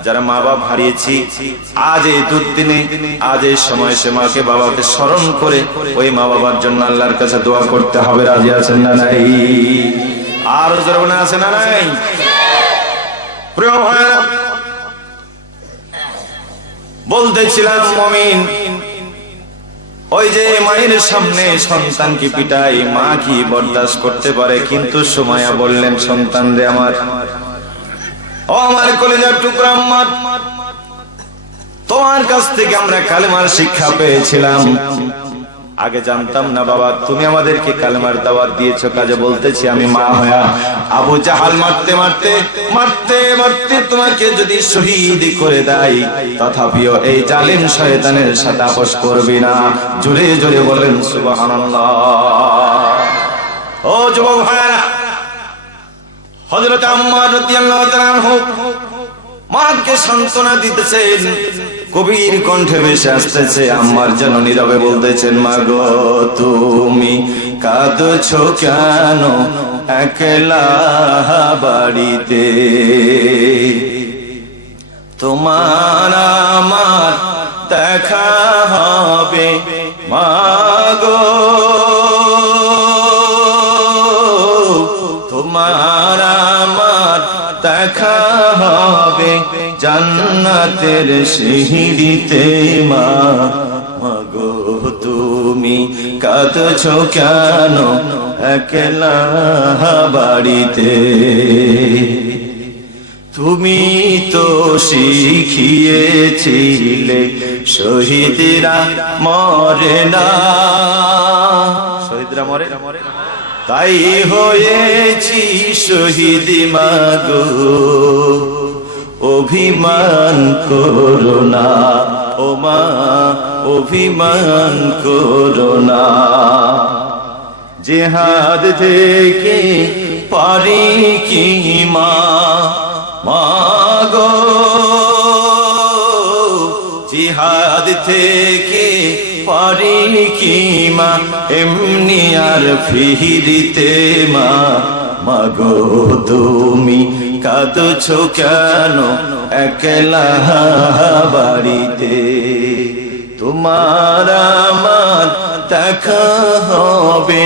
যারা মা বাবা হারিয়েছি, আজ এই দুর্দিনে, আজ এই সময় সে মাকে বাবাকে স্মরণ করে ওই মা বাবার জন্য আল্লাহর কাছে দোয়া করতে হবে। রাজি আছেন না নাই? আর জোরে আছে না নাই? প্রিয় ভাইরা, বলতেছিলাম মুমিন, ওই যে মায়ের সামনে সন্তানকে পিটাই, মা কি বরদাস্ত করতে পারে? কিন্তু সুমাইয়া বললেন, সন্তান রে আমার, ও আমার কলিজার টুকরা আম্মা, তোমার কাছ থেকে আমরা কালেমার শিক্ষা পেয়েছিলাম। আগে জানতাম না বাবা, তুমি আমাদেরকে কালেমার দাওয়াত দিয়েছো। কাজে বলতেছি আমি মা হয়া আবু জাহাল মারতে মারতে মারতে মারতে তোমাকে যদি শহীদ করে দেয়, তথাপিও এই জালিম শয়তানের সাথে আপোষ করবি না। জোরে জোরে বলেন সুবহানাল্লাহ। ও যুবক ভাইরা, হযরত আম্মার রাদিয়াল্লাহু তাআলা আনহু মাকে সান্ত্বনা দিতেছেন, কবির কণ্ঠে ভেসে আসতেছে। আম্মার যেন নীরবে বলতেছেন, মা গো, তুমি কাঁদছো কেন একলা বাড়িতে? তোমার আমার দেখা হবে মা গো, তোমার আমার দেখা হবে জান্নাতের সিঁড়িতে। মা গো, তুমি কাঁদছো কেন একলা বাড়িতে? তুমি তো শিখিয়েছিলে শহীদরা মরে না, শহীদরা মরে না, তাই হয়েছি শহীদ। মা গো, অভিমান করো না, ও মা, অভিমান করো না। জিহাদ থেকে পারি কি মা, মা গো, জিহাদ থেকে পারি কি মা এমনি আর ফিরিতে? মা গো, তুমি কাঁদছো কেন একলা বাড়িতে? তোমার আমার দেখা হবে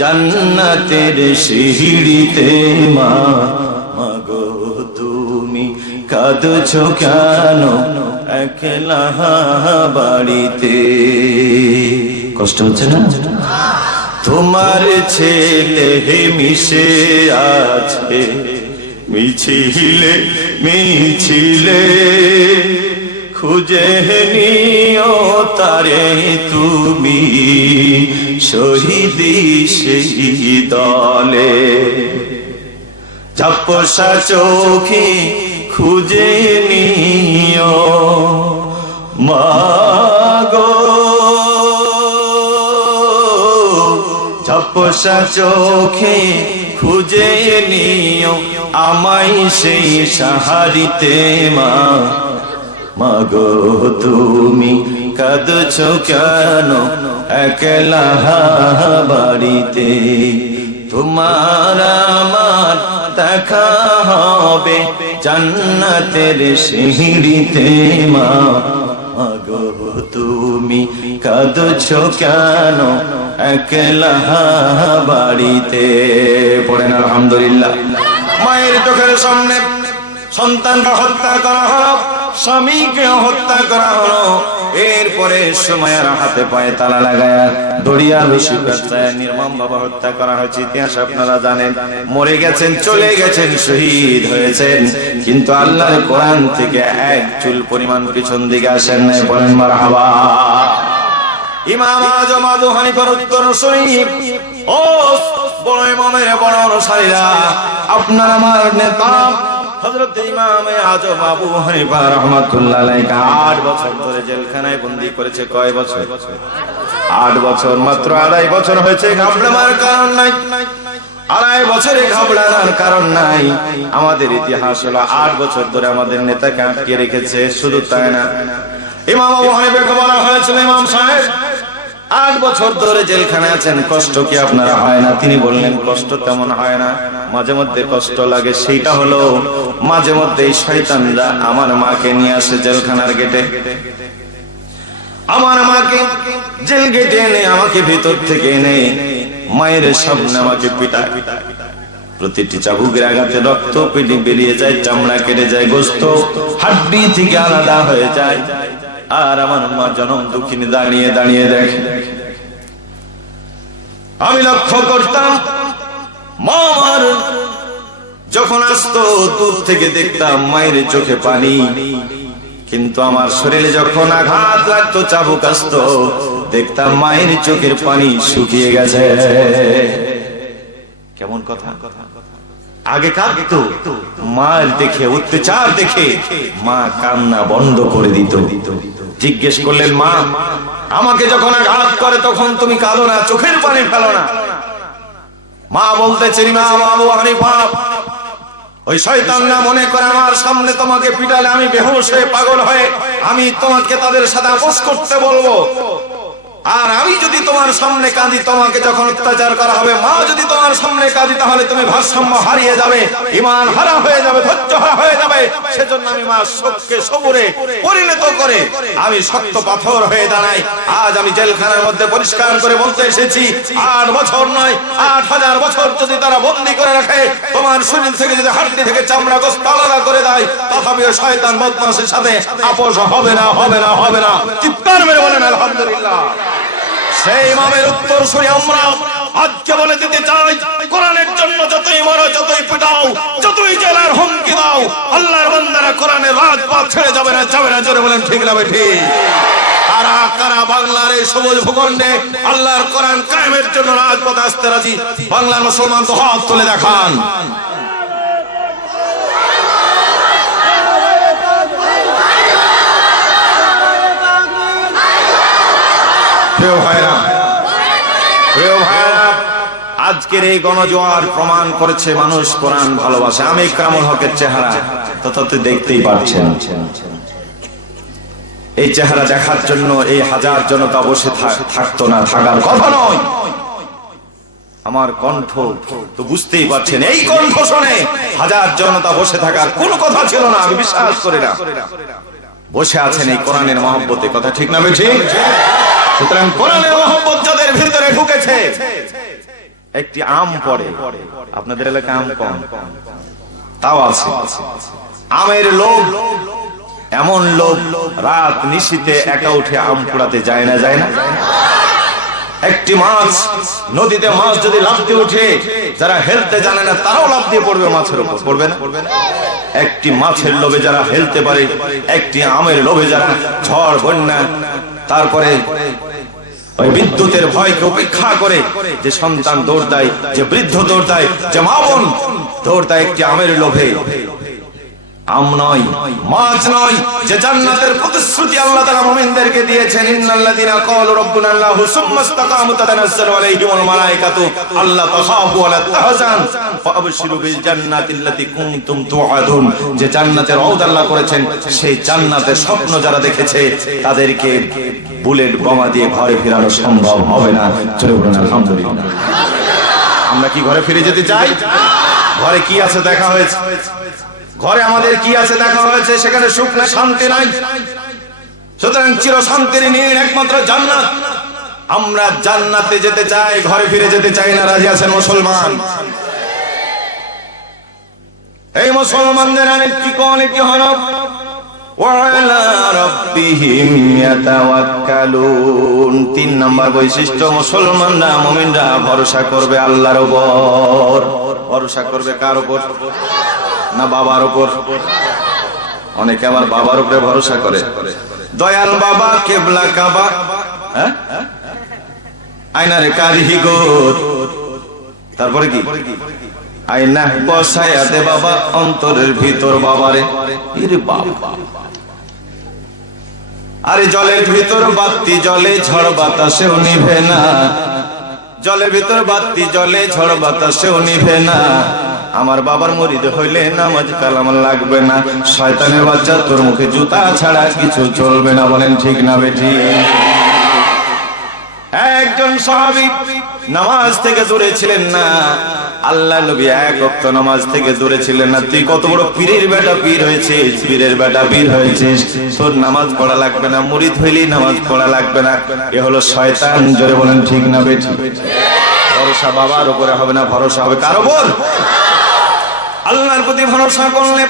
জান্নাতের সিঁড়িতে। মা গো, তুমি কাঁদছো কেন একলা বাড়িতে? কষ্ট হচ্ছে না? তোমার ছেলে মিশে আছে মিছিলে মিছিলে, খুঁজে নিও তারে তুমি শহীদি সেই দলে। ঝাপসা চোখে খুঁজে নিও মা গো, ঝাপসা চোখে খুঁজে নিও আমায় সেই সাহারিতে। মা গো, তুমি কাঁদছো কেন একলা বাড়িতে? তোমার আমার দেখা হবে জান্নাতের সিঁড়িতে। মা গো, তুমি কাঁদছো কেন একলা বাড়িতে? পড়েন আলহামদুলিল্লাহ। মায়ের চোখের সামনে সন্তানকে হত্যা করা হলো, স্বামীকে হত্যা করা হলো। এরপরে সময়ের হাতে পায়ে তালা লাগায়া দড়িয়া রশি পেঁচায় নির্মম ভাবে হত্যা করা হয়েছে। ইতিহাস আপনারা জানেন। মরে গেছেন, চলে গেছেন, শহীদ হয়েছেন, কিন্তু আল্লাহর কোরআন থেকে এক চুল পরিমাণ পিছন দিকে আসেন নাই। বলেন মারহাবা। ইমাম আজম আবু হানিফার উত্তরসূরি, ও বড় ইমামের বড় অনুসারীরা, আপনার আমার নেতা হযরত ইমাম আজম আবু হানিফা রাহমাতুল্লাহ আলাইহি 8 বছর ধরে জেলখানায় বন্দী করেছে। কয় বছর? 8 বছর। মাত্র 2.5 বছর হয়েছে। ঘাবড়াবার কারণ নাই, 2.5 বছরে ঘাবড়ানোর কারণ নাই। আমাদের ইতিহাস হলো 8 বছর ধরে আমাদের নেতাকে আটকে রেখেছে। শুধু তাই না, ইমাম আবু হানিফাকে বলা হয়েছিল, ইমাম সাহেব 8 বছর ধরে জেলখানায় আছেন, কষ্ট কি আপনারা হয় না? তিনি বললেন, কষ্ট তেমন হয় না, মাঝে মধ্যে কষ্ট লাগে। সেইটা হলো মাঝে মধ্যে এই শয়তানরা আমার মাকে নিয়ে আসে জেলখানার গেটে, আমার মাকে জেল গেটে এনে আমাকে ভিতর থেকে এনে মায়ের সামনে আমাকে পিটায়। প্রতিটি চাবুকের আঘাতে রক্ত পেটে বেরিয়ে যায়, চামড়া কেটে যায়, গোশত হাড্ডি থেকে আলাদা হয়ে যায়। আর আমার মা জনম দুঃখিনী দাঁড়িয়ে দাঁড়িয়ে দেখে। আমি লক্ষ্য করতাম, মা আমার যখন আসতো দূর থেকে দেখতাম মায়ের চোখে পানি, কিন্তু আমার শরীরে যখন আঘাত লাগতো, চাবুক আসতো, দেখতাম মায়ের চোখের পানি শুকিয়ে গেছে। কেমন কথা! আগে কাঁদতো, মার দেখে, অত্যাচার দেখে মা কান্না বন্ধ করে দিত। জিজ্ঞেস করলেন, মা আমাকে যখন আঘাত করে তখন তুমি কাঁদো না, চোখের পানি ফেলো না? মা বলতেছেন, ইমাম আবু হানিফা, ওই শয়তানরা মনে করে আমার সামনে তোমাকে পিটালে আমি বেহুশ হয়ে পাগল হয়ে আমি তোমাকে তাদের সাথে আপোষ করতে বলবো। আর আমি যদি তোমার সামনে কাঁদি, তোমাকে যখন অত্যাচার করা হবে, মা যদি তোমার সামনে কাঁদি, তাহলে তুমি ভারসাম্য হারিয়ে যাবে, ঈমান হারা হয়ে যাবে, ধৈর্য হারা হয়ে যাবে। সেজন্য আমি মা শোককে সবুরে পরিণত করে আমি শক্ত পাথর হয়ে দাঁড়াই। আজ আমি জেলখানার মধ্যে পরিষ্কার করে বলতে এসেছি, 8 বছর নয়, 8000 বছর যদি তারা বন্দী করে রাখে, তোমার শরীর থেকে যদি হাড্ডি থেকে চামড়া গোশত আলাদা করে দেয়, তথাপিও শয়তান বদমাশের সাথে আপোষ হবে না, হবে না, হবে না। চিৎকার মেরে বলেন আলহামদুলিল্লাহ। সেই ইমামের উত্তরসূরি আমরা আজকে বলে দিতে চাই, কোরআনের জন্য যতই মারো, যতই পিটাও, যতই জেলার হুমকি দাও, আল্লাহর বান্দারা কোরআনের রাজপথ ছেড়ে যাবে না, যাবে না। জোরে বলেন ঠিক না ঠিক? কারা কারা বাংলার এই সবুজ ভূখণ্ডে আল্লাহর কোরআন কায়েমের জন্য রাজপথে আসতে রাজি? বাংলার মুসলমান তো হাত তুলে দেখান। আজকের এই গণজোয়ার প্রমাণ করেছে মানুষ কোরআন ভালোবাসে। আমি ইকরামুল হকের চেহারা তথা তো দেখতেই পাচ্ছেন। এই চেহারা দেখার জন্য এই হাজার জনতা বসে থাকতো না, থাকার কথা নয়। আমার কণ্ঠ তো বুঝতেই পারছেন, এই কণ্ঠ শুনে হাজার জনতা বসে থাকার কোনো কথা ছিল না, আমি বিশ্বাস করি না। বসে আছেন এই কোরআনের মহব্বতে, কথা ঠিক না বেঠিক? সুতরাং কোরআনের মহব্বত যাদের ভিতরে ঢুকেছে, একটি আম পড়ে, আপনাদের এলাকায় আম কম, তাও আছে, আমের লোভ, এমন লোভ, রাত নিশীথে একা উঠে আম কুড়াতে যায় না, যায় না? একটি মাছ নদীতে, মাছ যদি লাফ দিয়ে উঠে, যারা হেলতে জানে না তারাও লাফ দিয়ে পড়বে মাছের উপর, পড়বে না? একটি মাছের লোভে যারা হেলতে পারে, একটি আমের লোভে যারা ঝড় বন্যা, তারপরে ওই বিদ্যুতের ভয়কে উপেক্ষা করে যে সন্তান দৌড় দেয়, যে বৃদ্ধ দৌড় দেয়, যে মা বোন দৌড় দেয় একটি আমের লোভে, আম নয়, মাছ নয়, যে জান্নাতের প্রতিশ্রুতি আল্লাহ তাআলা মুমিনদেরকে দিয়েছেন। ইন্নাল্লাযীনা ক্বালু রাব্বুনাল্লাহু সুম্মা ইসতাকামু তাতানাজ্জালু আলাইহিমুল মালায়েকাতু আল্লা তাখাফু ওয়া লা তাহজান ওয়া আবশিরু বিল জান্নাতিল্লাতী কুনতুম তুআদুন। যে জান্নাতের ওয়াদা আল্লাহ করেছেন, সেই জান্নাতের স্বপ্ন যারা দেখেছে তাদেরকে বুলেট বোমা দিয়ে ঘরে ফেরানো সম্ভব হবে না। চলে বলুন আলহামদুলিল্লাহ। আমরা কি ঘরে ফিরে যেতে চাই? ঘরে কি আছে দেখা হয়েছে, ঘরে আমাদের কি আছে দেখা হয়েছে, সেখানে সুখ নাই, শান্তি নাই। সুতরাং চির শান্তির নীড় একমাত্র জান্নাত। আমরা জান্নাতে যেতে চাই, ঘরে ফিরে যেতে চাই না। রাজি আছেন মুসলমান? এই মুসলমানদের আরেকটি কোয়ালিটি হলো ওয়ালা রাব্বিহিম ইয়াতাওয়াক্কালুন। 3 নম্বর বৈশিষ্ট্য, মুসলমানরা মুমিনরা ভরসা করবে আল্লাহর উপর। ভরসা করবে কার উপর? না বাবার উপর? অনেকে আবার বাবার উপরে ভরসা করে। দয়াল বাবা, কেবলা কাবা, হ্যাঁ আয়নারে কারিহি গোর, তারপরে কি আয়না বসায়া দে বাবা অন্তরের ভিতর বাবারে। ইরে বাবা, আরে জলের ভিতর বাতি জলে ঝড় বাতাসেও নিভে না, জলের ভিতর বাতি জলে ঝড় বাতাসেও নিভে না। আমার বাবার মুরিদ হইলে নামাজ কালাম লাগবে না। শয়তানের বাচ্চা, তোর মুখে জুতা ছাড়া কিছু চলবে না। বলেন ঠিক না বেঠি? একজন সাহাবী নামাজ থেকে দূরে ছিলেন না, আল্লাহ নবী এক ওয়াক্ত নামাজ থেকে দূরে ছিলেন না। তুই কত বড় পীরের বেটা পীর হয়েছিস, পীরের বেটা পীর হয়েছিস, তোর নামাজ পড়া লাগবে না, মুরিদ হইলেই নামাজ পড়া লাগবে না। এ হলো শয়তান। জোরে বলেন ঠিক না বেঠি? ভরসা বাবার উপরে হবে না, ভরসা হবে কার উপর? আল্লাহর প্রতি ভরসা করলে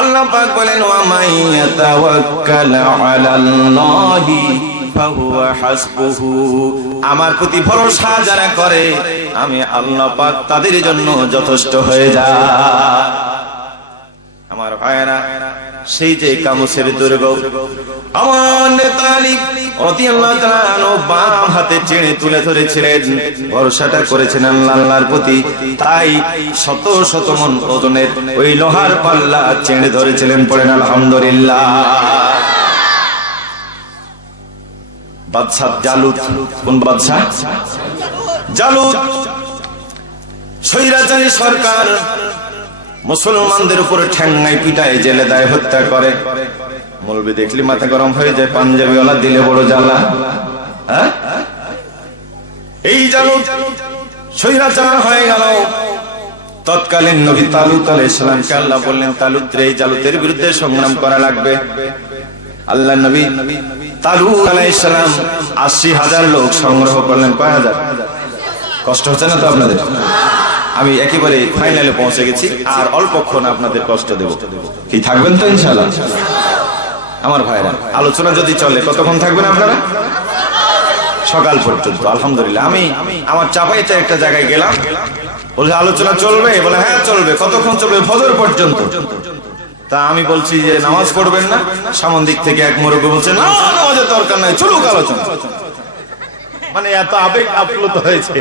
আল্লাহ পাক বলেন ওয়া মাইয়াতাওয়াক্কাল আলাল্লাহি ফাহুয়া হাসবুহু। আমার প্রতি ভরসা যারা করে আমি আল্লাহ পাক তাদের জন্য যথেষ্ট হয়ে যায়। আমার ভাইরা, সেই যে কামুসের দুর্গ আমার নেতা আলী রাদিয়াল্লাহু তাআলা আনহু বাম হাতে চেড়ে তুলে ধরেছিলেন, ভরসাটা করেছেন আল্লাহর প্রতি, তাই শত শত মন ওজনের ওই লোহার পাল্লা চেড়ে ধরেছিলেন। পড়েন আলহামদুলিল্লাহ। বাদশা জালুত, কোন বাদশা? জালুত স্বৈরাচারী সরকার মুসলমানদের উপরে ঠ্যাঙ্গাই পিটায় জেলে দেয়, হত্যা করে। মৌলবি দেখলি মাথা গরম হয়ে যায়, পাঞ্জাবিওয়ালা দিলে বড় জ্বালা। হ্যাঁ, এই জালুত স্বৈরাচার হয়ে গেল। তৎকালীন নবী তালুত আলাইহিস সালামকে আল্লাহ বললেন, তালুত রে, জালুতের বিরুদ্ধে সংগ্রাম করা লাগবে। আল্লাহ নবী তালুত আলাইহিস সালাম ৮০,০০০ লোক সংগ্রহ করলেন। কয় হাজার? কষ্ট হচ্ছে না তো আপনাদের? আমি একেবারে ফাইনালে পৌঁছে গেছি, আর অল্পক্ষণ আপনাদের কষ্ট দেব। কি থাকবেন তো ইনশাআল্লাহ? আমার ভাইরা, আলোচনা যদি চলে কতক্ষণ থাকবেন আপনারা? সকাল পর্যন্ত। আলহামদুলিল্লাহ। আমি আমার চাপাইতে একটা জায়গায় গেলাম, বলে আলোচনা চলবে, বলে হ্যাঁ চলবে। কতক্ষণ চলবে? ফজর পর্যন্ত। তা আমি বলছি যে নামাজ পড়বেন না? সামন দিক থেকে এক মুরব্বী বলছে না, নামাজের দরকার নাই, চলুক আলোচনা। মানে এত আবেগ আপ্লুত হয়েছে।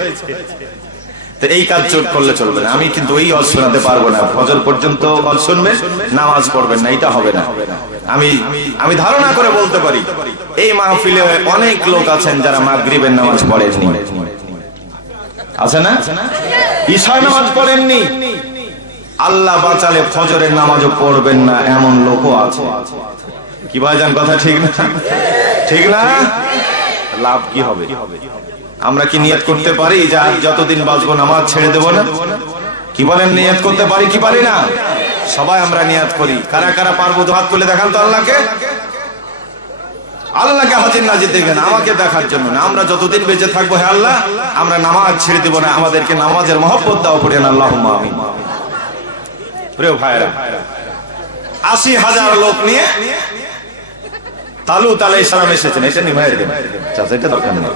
তো এই কাজ করলে চলবে না। আমি কিন্তু ওই ওয়াজ শোনাতে পারবো না। ফজর পর্যন্ত ওয়াজ শুনবেন, নামাজ পড়বেন না, এটা হবে না। আমি ধারণা করে বলতে পারি এই মাহফিলে অনেক লোক আছেন যারা মাগরিবের নামাজ পড়েননি। আছে না? ঈশার নামাজ পড়েননি। আল্লাহ বাঁচালে ফজরের নামাজও পড়বেন না, এমন লোকও আছে। কি ভাইজান, কথা ঠিক না? ঠিক না? লাভ কি হবে? আমরা কি নিয়ত করতে পারি যে আজ যতদিন বাঁচবো নামাজ ছেড়ে দেব না? কি বলেন? নিয়ত করতে পারি কি পারি না? সবাই আমরা নিয়ত করি। কারা কারা পারবো হাত তুলে দেখান তো আল্লাহকে। আল্লাহকে হাজির নাজির দেখবেন, আমাকে দেখার জন্য না। আমরা যতদিন বেঁচে থাকবো, হে আল্লাহ আমরা নামাজ ছেড়ে দেব না, আমাদেরকে নামাজের মহব্বত দাও। পড়েন আল্লাহুম্মা আমিন। প্রিয় ভাইরা, ৮০,০০০ লোক নিয়ে তালুত আলাইহিস সালাম এসেছেন। এটা নিভাই দেন চাচা, এটা দরকার নেই।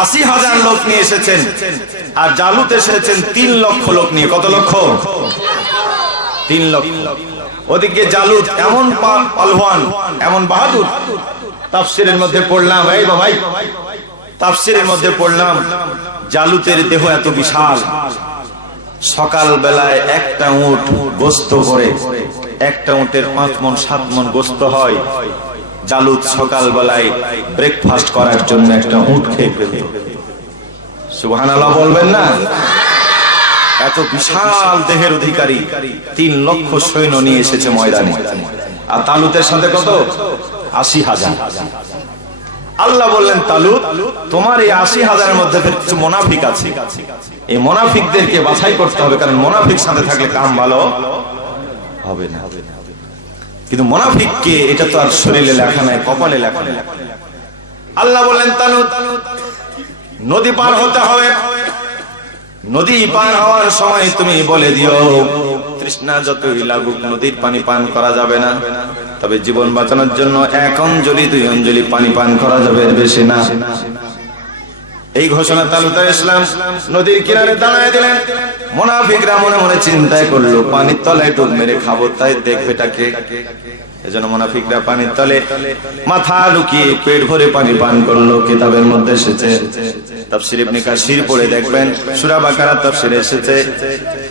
৮০,০০০ লোক নিয়ে এসেছেন, আর জালুত এসেছেন ৩ লক্ষ লোক নিয়ে। কত লক্ষ? ৩ লক্ষ। ওদিকে জালুত এমন পালওয়ান, এমন বাহাদুর। তাফসীরের মধ্যে পড়লাম, এই ভাই তাফসীরের মধ্যে পড়লাম জালুতের দেহ এত বিশাল, সকাল বেলায় একটা উট গোস্ত করে, একটা উটের ৫ মণ ৭ মণ গোস্ত হয়। জালুত সকাল বেলায় ব্রেকফাস্ট করার জন্য একটা উট খেয়ে ফেলত। সুবহানাল্লাহ বলবেন না? এত বিশাল দেহের অধিকারী ৩ লক্ষ সৈন্য নিয়ে এসেছে ময়দানে। আর তালুতের সাথে কত? ৮০,০০০। আল্লাহ বললেন, তালুত তোমার এই ৮০,০০০-এর মধ্যে কিছু মুনাফিক আছে, এই মুনাফিকদেরকে বাছাই করতে হবে, কারণ মুনাফিক সাথে থাকলে কাম ভালো হবে না। কিন্তু মুনাফিককে এটা তো আর শরীরে লেখা নাই, কপালে লেখা নাই। আল্লাহ বললেন, তালুত নদী পার হতে হবে, নদী পার হওয়ার সময় তুমি বলে দিও তৃষ্ণা যতই লাগুক নদীর পানি পান করা যাবে না, তবে জীবন বাঁচানোর জন্য 1 অঞ্জলি 2 অঞ্জলি পানি পান করা যাবে, এর বেশি না। এই ঘোষণা তালুত আলাইহিসসালাম নদীর কিনারে দাঁড়ায় দিলেন। মুনাফিকরা মনে মনে চিন্তায় করলো পানির তলায় ডুব মেরে খাবো, তাই দেখবেটাকে। এজন্য মুনাফিকরা পানির তলে মাথা লুকিয়ে পেট ভরে পানি পান করলো। কিতাবের মধ্যে এসেছে, তাফসীর ইবনে কাসির পড়ে দেখবেন, সূরা বাকারা তাফসীরে এসেছে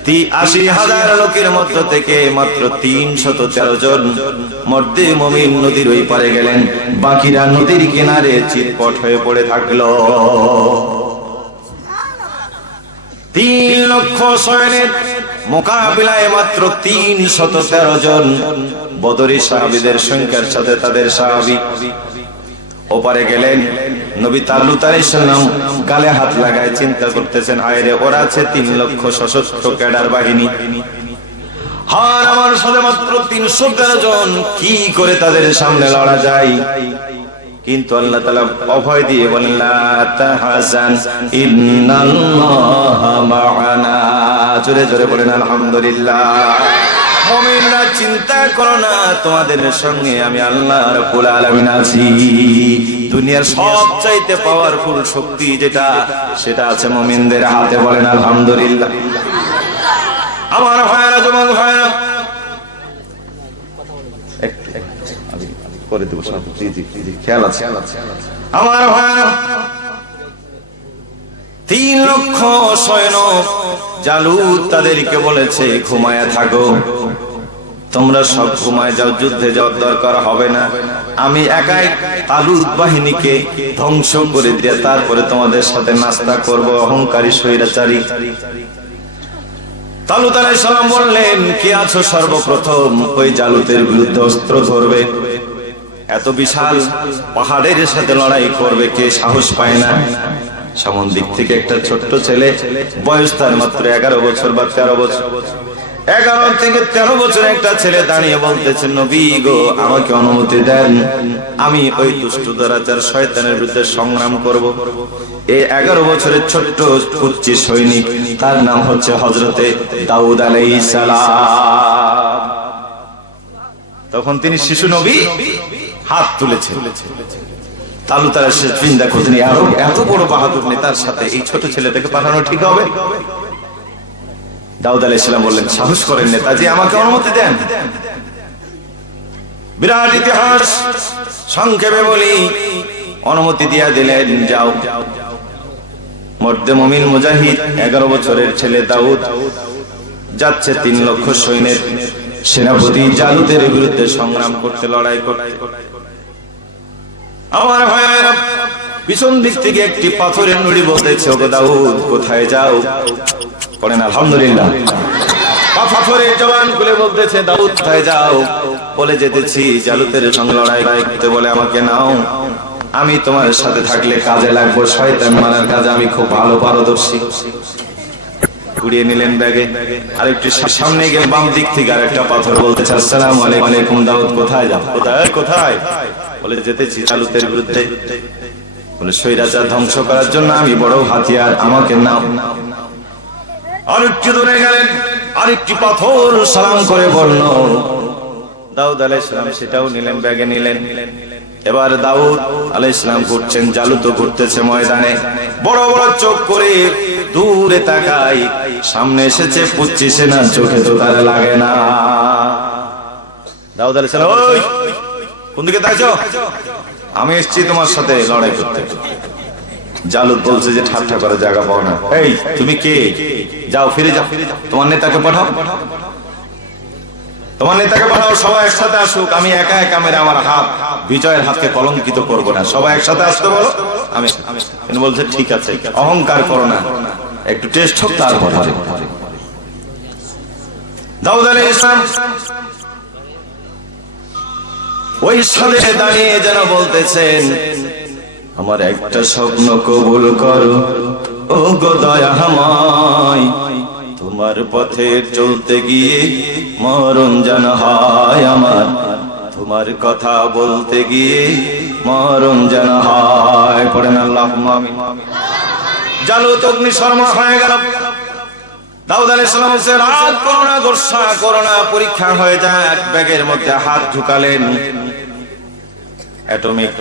৮০,০০০ লোকের মধ্য থেকে মাত্র ৩১৩ জন মর্দে মুমিন নদীর ওই পারে গেলেন, বাকিরা নদীর কিনারে চিৎপট হয়ে পড়ে থাকলো। ৩ লক্ষ সৈন্যের মোকাবিলায় মাত্র ৩১৩ জন বদরী সাহাবীদের সংখ্যার সাথে তাদের সাহাবী ওপারে গেলেন। নবী তালুত আলাইহিস সালাম গালে হাত লাগায় চিন্তা করতেছেন, আয়রে ওরা আছে ৩ লক্ষ সশস্ত্র ক্যাডার বাহিনী, আর আমার সাথে মাত্র ৩১৩ জন, কি করে তাদের সামনে লড়া যায়? কিন্তু আল্লাহ তাআলা অভয় দিয়ে বলেন, লা তাহজান ইন্নাল্লাহা মা'ানা। জোরে জোরে বলেন আলহামদুলিল্লাহ। মুমিনরা চিন্তা করো না, তোমাদের সঙ্গে আমি আল্লাহ রাব্বুল আলামিন আছি। দুনিয়ার সবচাইতে পাওয়ারফুল শক্তি যেটা, সেটা আছে মুমিনদের হাতে। বলেন আলহামদুলিল্লাহ। আমার ভাইরা, যুবক ভাইরা, করে দেব সব, জি জি জি, খেয়াল আছে আমার ভাইরা। ৩ লক্ষ সৈন্য, জালুত তাদেরকে বলেছে ঘুমায়া থাকো, তোমরা সব ঘুমায় যাও, যুদ্ধে যাওয়ার দরকার হবে না, আমি একাই তালুত বাহিনীকে ধ্বংস করে দিয়ে তারপরে তোমাদের সাথে নাস্তা করব, অহংকারী স্বৈরাচারী। তালুত আলাইহিস সালাম বললেন, কে আছো সর্বপ্রথম ওই জালুতের বিরুদ্ধে অস্ত্র ধরবে? এত বিশাল পাহাড়ের সাথে লড়াই করবে, কে সাহস পায় না? সামন দিক থেকে একটা ছোট্ট ছেলে, বয়স তার মাত্র 11 বছর বা 13 বছর, 11 থেকে 13 বছর একটা ছেলে দাঁড়িয়ে বলতেছে, নবী গো, আমাকে অনুমতি দেন, আমি ওই দুষ্ট দুরাচার শয়তানের বিরুদ্ধে সংগ্রাম করব। এই 11 বছরের ছোট্ট কুচ্চি সৈনিক, তার নাম হচ্ছে হযরতে দাউদ আলাইহিস সালাম। তখন তিনি শিশু নবী, হাত তুলেছেন। তালুত আলাইহিস চিন্তা করতেন, এত বড় বাহাদুর নেতার সাথে এই ছোট ছেলেটাকে পাঠানো ঠিক হবে? দাউদ আলাইহিস সালাম বললেন, সাহস করেন নেতাজি, আমাকে অনুমতি দেন। বিরাট ইতিহাস, সংক্ষেপে বলি, অনুমতি দিয়া দিলেন, যাও। মর্দে মুমিন মুজাহিদ 11 বছরের ছেলে দাউদ যাচ্ছে 3 লক্ষ সৈন্যের সেনাপতি জালুতের বিরুদ্ধে সংগ্রাম করতে, লড়াই করতে। আমার ভাইয়েরা, পিছন দিক থেকে একটি পাথরের নুড়ি বলতেছে, ওগো দাউদ, কোথায় যাও? পড়েন আলহামদুলিল্লাহ। পাথরের জবান খুলে বলতেছে, দাউদ কোথায় যাও? বলে, যেতেছি জালুতের সঙ্গে লড়াই করতে, বলে আমাকে নাও, আমি তোমার সাথে থাকলে কাজে লাগবো, শয়তান মারার কাজে আমি খুব ভালো পারদর্শী। ঘুরিয়ে নিলেন ব্যাগে, আর একটু সামনে গিয়ে বাম দিক থেকে আর একটা পাথর বলতেছে, আসসালামু আলাইকুম দাউদ, কোথায় যাও? কোথায় কোথায়? বলে, যেতেছি জালুতের বিরুদ্ধে। বলে, স্বৈরাচার ধ্বংস করার জন্য আমি বড় হাতিয়ার, আমাকে নাও। আরেকটু দূরে গেলেন, আরেকটি পাথর সালাম করে বলল, দাউদ আলাইহিস সালাম সেটাও নিলেন, ব্যাগে নিলেন। এবার দাউদ আলাইহিস সালাম ঘুরছেন, জালুত ঘুরতেছে ময়দানে, বড় বড় চোখ করে দূরে তাকাই, সামনে এসেছে 25 সেনার, চোখে তো তার লাগে না। দাউদ আলাইহিস সালাম, ওই কোন দিকে তাকাইছো? আমি এসেছি তোমার সাথে লড়াই করতে। জালুত বলছে যে, ঠাট্টা করে জায়গা পাও না, এই তুমি কে? যাও, ফিরে যাও, তোমার নেতাকে পাঠাও, তোমার নেতাকে পাঠাও, সবাই একসাথে আসুক, আমি একা একা মেরে আমার হাত, বিজয়ের হাতকে কলঙ্কিত করবো না, সবাই একসাথে আসতে বলো। আমি বলছে, ঠিক আছে, অহংকার করো না, একটু টেস্ট হোক তারপর। দাউদ আলাইহিস সালাম ওই সালে দাঁড়িয়ে যেন বলতেছেন, আমার একটা স্বপ্ন কবুল করো ও গো দয়াময়, তোমার পথে চলতে গিয়ে মরণ যেন হয় আমার, তোমার কথা বলতে গিয়ে মরণ যেন হয়। পড়েন আল্লাহুম্মা আমিন। জালুত অগ্নিশর্মা হয়ে গেল, দাউদ আলাইহিস সালাম বলেন রাত করোনা গোসা করোনা পরীক্ষা হয়ে যাক, ব্যাগের মধ্যে হাত ঢুকালেন, অ্যাটমিক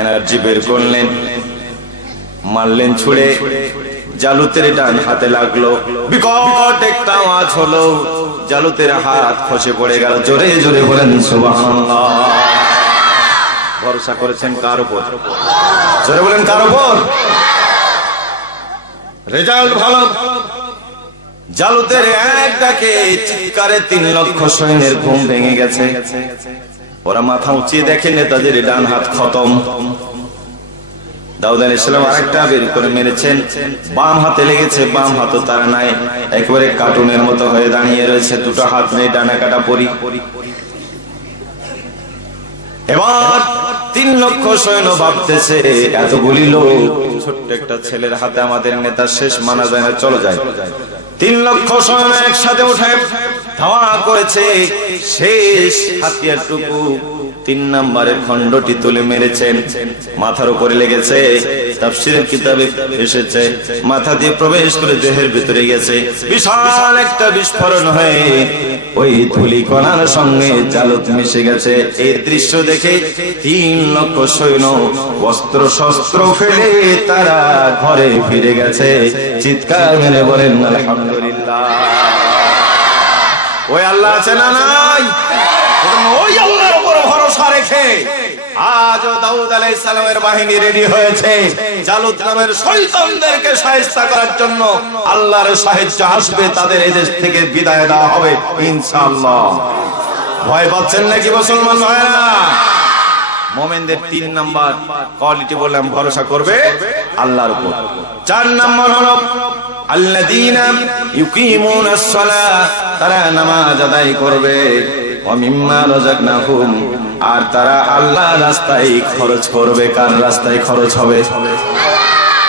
এনার্জি বের করলেন, মারলেন ছুড়ে, জালুতের ডান হাতে লাগলো, বিকট একটা আওয়াজ হলো, জালুতের হাত খসে পড়ে গেল। জোরে জোরে বলেন সুবহানাল্লাহ। ভরসা করেছেন কার উপর? জোরে বলেন কার উপর? রেজাল্ট ভালো। জালুতের এক ডাকে চিৎকারে 3 লক্ষ সৈন্যের ঘুম ভেঙে গেছে। ওরা মাথা উঁচিয়ে দেখে নেতাদের ডান হাত খতম। দাউদ আলাইহিস সালাম আরেকটা বের করে মেরেছেন, বাম হাতে লেগেছে, বাম হাতও তার নাই, একেবারে কার্টুনের মতো হয়ে দাঁড়িয়ে রয়েছে, দুটো হাত নেই, ডানা কাটা পরি। এবার 3 লক্ষ সৈন্য ভাবতেছে এতগুলি লোক, ছোট্ট একটা ছেলের হাতে আমাদের নেতা শেষ মানা যায় না, চলো যাই। 3 লক্ষ সৈন্য একসাথে উঠে ধাওয়া করেছে, শেষ হাতিয়ারটুকু 3 নম্বরের খণ্ডটি তুলে মেরেছেন, মাথার উপরে লেগেছে। তাফসীরের কিতাবে এসেছে মাথা দিয়ে প্রবেশ করে দেহের ভিতরে গেছে, বিশাল একটা বিস্ফোরণ হয়ে ওই ধূলিকণার সঙ্গে জালুত মিশে গেছে। এই দৃশ্য দেখে 3 লক্ষ সৈন্য অস্ত্র শস্ত্র ফেলে তারা ঘরে ফিরে গেছে। চিৎকার মেরে বলেন আলহামদুলিল্লাহ। ওই আল্লাহ আছে না নাই? ওই আল্লাহর উপর ভরসা রেখে আজও দাউদ আলাইহিস সালামের বাহিনী রেডি হয়েছে জালুত নামের শয়তানদেরকে শায়েস্তা করার জন্য। আল্লাহর সাহায্য আসবে, তাদের এই দেশ থেকে বিদায় দেওয়া হবে ইনশাআল্লাহ। ভয় পাচ্ছেন নাকি মুসলমান ভাইরা? মুমিনদের 3 নাম্বার কোয়ালিটি বললাম, ভরসা করবে আল্লাহর উপর। 4 নাম্বার হলো আল্লাযীনা ইউকিমুনাস সালাহ, তারা নামাজ আদায় করবে, ওয়া মিম্মা রাযাকনাহুম, আর তারা আল্লাহর রাস্তায় খরচ করবে। কার রাস্তায় খরচ হবে?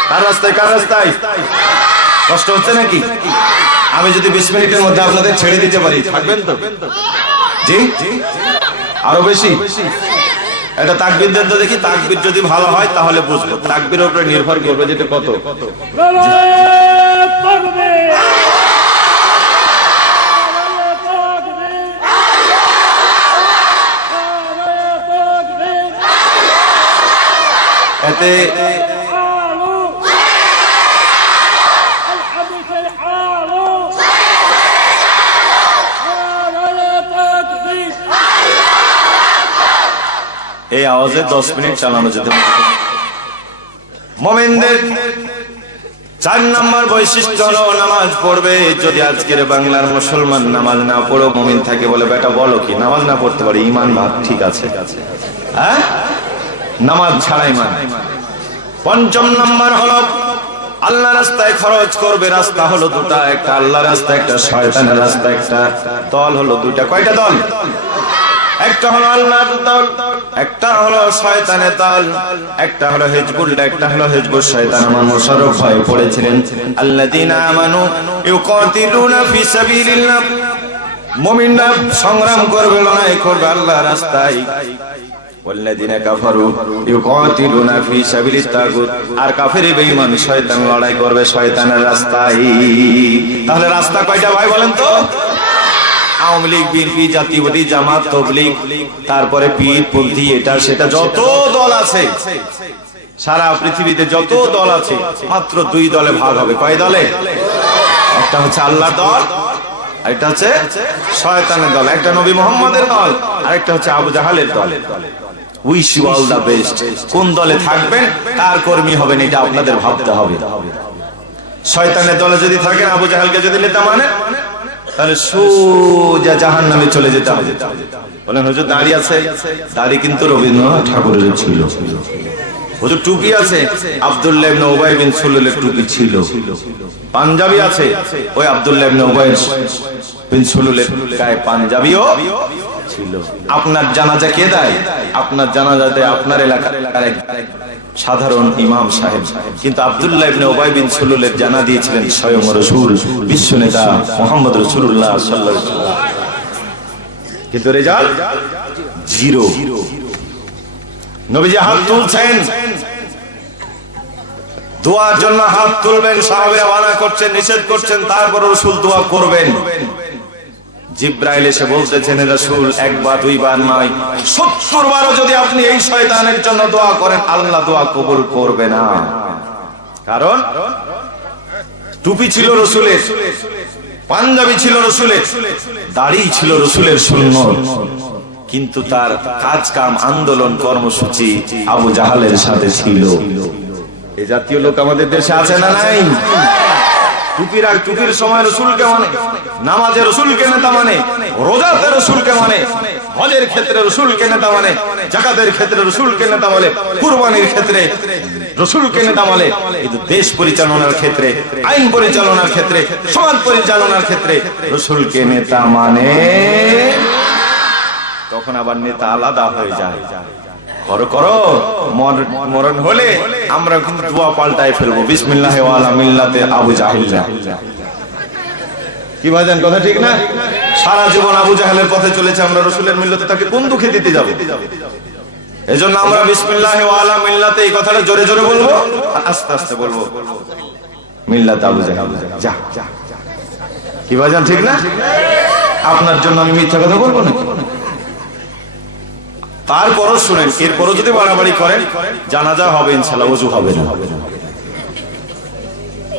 কার রাস্তায়? কার রাস্তায়? কষ্ট হচ্ছে নাকি? আমি যদি 20 মিনিটের মধ্যে আপনাদের ছেড়ে দিতে পারি, থাকবেন তো? জি, আরো বেশি? এটা তাকবীর দেন তো দেখি, তাকবীর যদি ভালো হয় তাহলে বুঝবো। তাকবীরের উপরে নির্ভর করবে যেটা কত। এতে এই আওয়াজে 10 মিনিট চালানো যেতে পারে। মুমিনদের 4 নম্বর বৈশিষ্ট্য হলো নামাজ পড়বে। যদি আজকের বাংলার মুসলমান নামাজ না পড়ো, মুমিন থাকে বলে বেটা বলো কি নামাজ না পড়তে পারে, ঈমান ভাব ঠিক আছে? হ্যাঁ, নামাজ ছাড়া ঈমান। 5 নম্বর হলো আল্লাহর রাস্তায় খরচ করবে। রাস্তা হলো দুটা, একটা আল্লাহর রাস্তা, একটা শয়তানের রাস্তা। একটা দল হলো দুটা। কয়টা দল? একটা হলো আল্লাহর দল, একটা হলো শয়তানের দল। একটা হলো হিজবুল্লাহ, একটা হলো হিজবুশ শয়তান। আমার মুশাররফ ভাই পড়েছিলেন আল্লাযীনা আমানু ইউকাতিলুনা ফি সাবিলিল্লাহ, মুমিনরা সংগ্রাম করবে, লড়াই করবে আল্লাহর রাস্তায়। ওয়াল্লাযীনা কাফারু ইউকাতিলুনা ফি সাবিলিত তাগুত, আর কাফের বেঈমান শয়তান লড়াই করবে শয়তানের রাস্তায়। তাহলে রাস্তা কয়টা ভাই বলেন তো? আওয়ামী লীগ, বিএনপি, জাতীয়বাদী, জামাত, তাবলীগ, তারপরে পীরপন্থী, এটা সেটা যত দল আছে সারা পৃথিবীতে, যত দল আছে, মাত্র 2 দলে ভাগ হবে। কয় দলে? একটা হচ্ছে আল্লাহর দল, আর একটা হচ্ছে শয়তানের দল। একটা নবী মুহাম্মদের দল, আর একটা হচ্ছে আবু জাহালের দল। Wish you all the best. কোন দলে থাকবেন, কার কর্মী হবেন, এটা আপনাদের ভাবতে হবে। শয়তানের দলে যদি থাকেন, আবু জাহালকে যদি নেতা মানেন, তাহলে সোজা জাহান্নামে চলে যেতে হবে। বলেন হুজুর দাড়ি আছে, দাড়ি কিন্তু রবীন্দ্রনাথ ঠাকুরের ছিল। হুজুর টুপি আছে, আব্দুল্লাহ ইবনে উবাই বিন সুলুলের টুপি ছিল। পাঞ্জাবি আছে, ওই আব্দুল্লাহ ইবনে উবাই বিন সুলুলের গায়ে পাঞ্জাবিও ছিল। আপনার জানাজা কে দেয়? আপনার জানাজাতে আপনার এলাকার সাধারণ ইমাম সাহেব, কিন্তু আব্দুল্লাহ ইবনে উবাই বিন সুলুলের জানা দিয়েছিলেন স্বয়ং রাসূল, বিশ্ব নেতা মুহাম্মদ রাসূলুল্লাহ সাল্লাল্লাহু আলাইহি ওয়াসাল্লাম। কিন্তু রেজাল্ট 0। নবীজি হাত তুলছেন, দোয়ার জন্য হাত তুলবেন, সাহাবীরা মানা করছেন, নিষেধ করছেন, তারপর রাসূল দোয়া করবেন। জিবরাইল এসে বলতেছেন, রাসূল একবার দুইবার নয় 70 বারও যদি আপনি এই শয়তানের জন্য দোয়া করেন, আল্লাহ দোয়া কবুল করবে না। কারণ টুপি ছিল রাসূলের, পাঞ্জাবি ছিল রাসূলের, দাড়ি ছিল রাসূলের সুন্নত, কিন্তু তার কাজ কাম আন্দোলন কর্মসূচি আবু জাহালের সাথে ছিল। এই জাতীয় লোক আমাদের দেশে আছে না নাই? টুপির সময় রাসূলকে মানে, নামাজে রাসূলকে নেতা মানে, রোজাতে রাসূলকে মানে, হজের ক্ষেত্রে রাসূলকে নেতা মানে, যাকাতের ক্ষেত্রে রাসূলকে নেতা বলে, কুরবানির ক্ষেত্রে রাসূলকে নেতা বলে, কিন্তু দেশ পরিচালনার ক্ষেত্রে, আইন পরিচালনার ক্ষেত্রে, সমাজ পরিচালনার ক্ষেত্রে রাসূলকে নেতা মানে, তখন আবার নেতা আলাদা হয়ে যায়। করো করো, মরণ হলে আমরা কিন্তু দোয়া পাল্টাই ফেলবো, বিসমিল্লাহি ওয়া আলা মিল্লাতে আবু জাহিল। কি ভাইজান, কথা ঠিক না? সারা জীবন আবু জাহেলের পথে চলেছে, আমরা রাসূলের মিল্লাতে তাকে কোন দুঃখে দিতে যাব? এজন্য আমরা বিসমিল্লাহি ওয়া আলা মিল্লাতে এই কথাটা জোরে জোরে বলবো, আস্তে আস্তে বলবো, মিল্লাত আবু জাহেল। যা কি ভাইজান, ঠিক না? আপনার জন্য আমি মিথ্যা কথা বলবো না? তারপরও শুনেন, এরপরও যদি বাড়াবাড়ি করেন, জানাজা হবে ইনশাআল্লাহ, ওযু হবে না।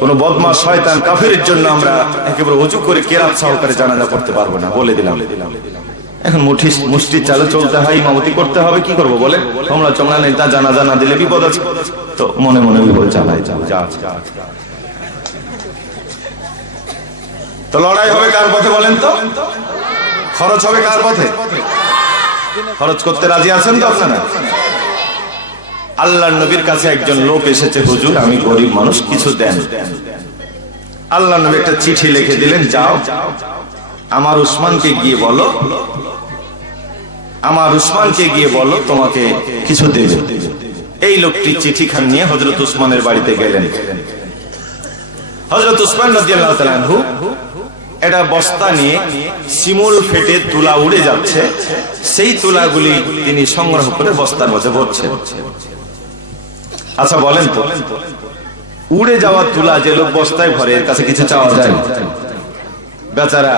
কোন বদমাশ শয়তান কাফিরের জন্য আমরা একেবারে ওযু করে কেরাত সহকারে জানাজা করতে পারবো না, বলে দিলাম। এখন মুষ্টি চালে চলতে হয়, ইমামতি করতে হবে, কি করবো বলে? তোমরা চমড়া নেই, তা জানাজা না দিলে বিপদ আছে, তো মনে মনে বিপদ চালাই যা। তো লড়াই হবে কার পথে বলেন তো? খরচ হবে কার পথে? খরচ করতে রাজি আছেন তো আপনারা? আল্লাহর নবীর কাছে একজন লোক এসেছে, হুজুর আমি গরিব মানুষ, কিছু দেন। আল্লাহর নবী একটা চিঠি লিখে দিলেন, যাও আমার উসমানকে গিয়ে বলো তোমাকে কিছু দেবে। এই লোকটি চিঠিখান নিয়ে হযরত উসমানের বাড়িতে গেলেন। হযরত উসমান রাদিয়াল্লাহু তাআলা আনহু এটা বস্তা নিয়ে শিমুল ফেটে তুলা উড়ে যাচ্ছে, সেই তুলাগুলি তিনি সংগ্রহ করে বস্তার মধ্যে ভরছেন। আচ্ছা বলেন তো, উড়ে যাওয়া তুলা যে লোক বস্তায় ভরে, এর কাছে কিছু চাওয়া যায়? বেচারা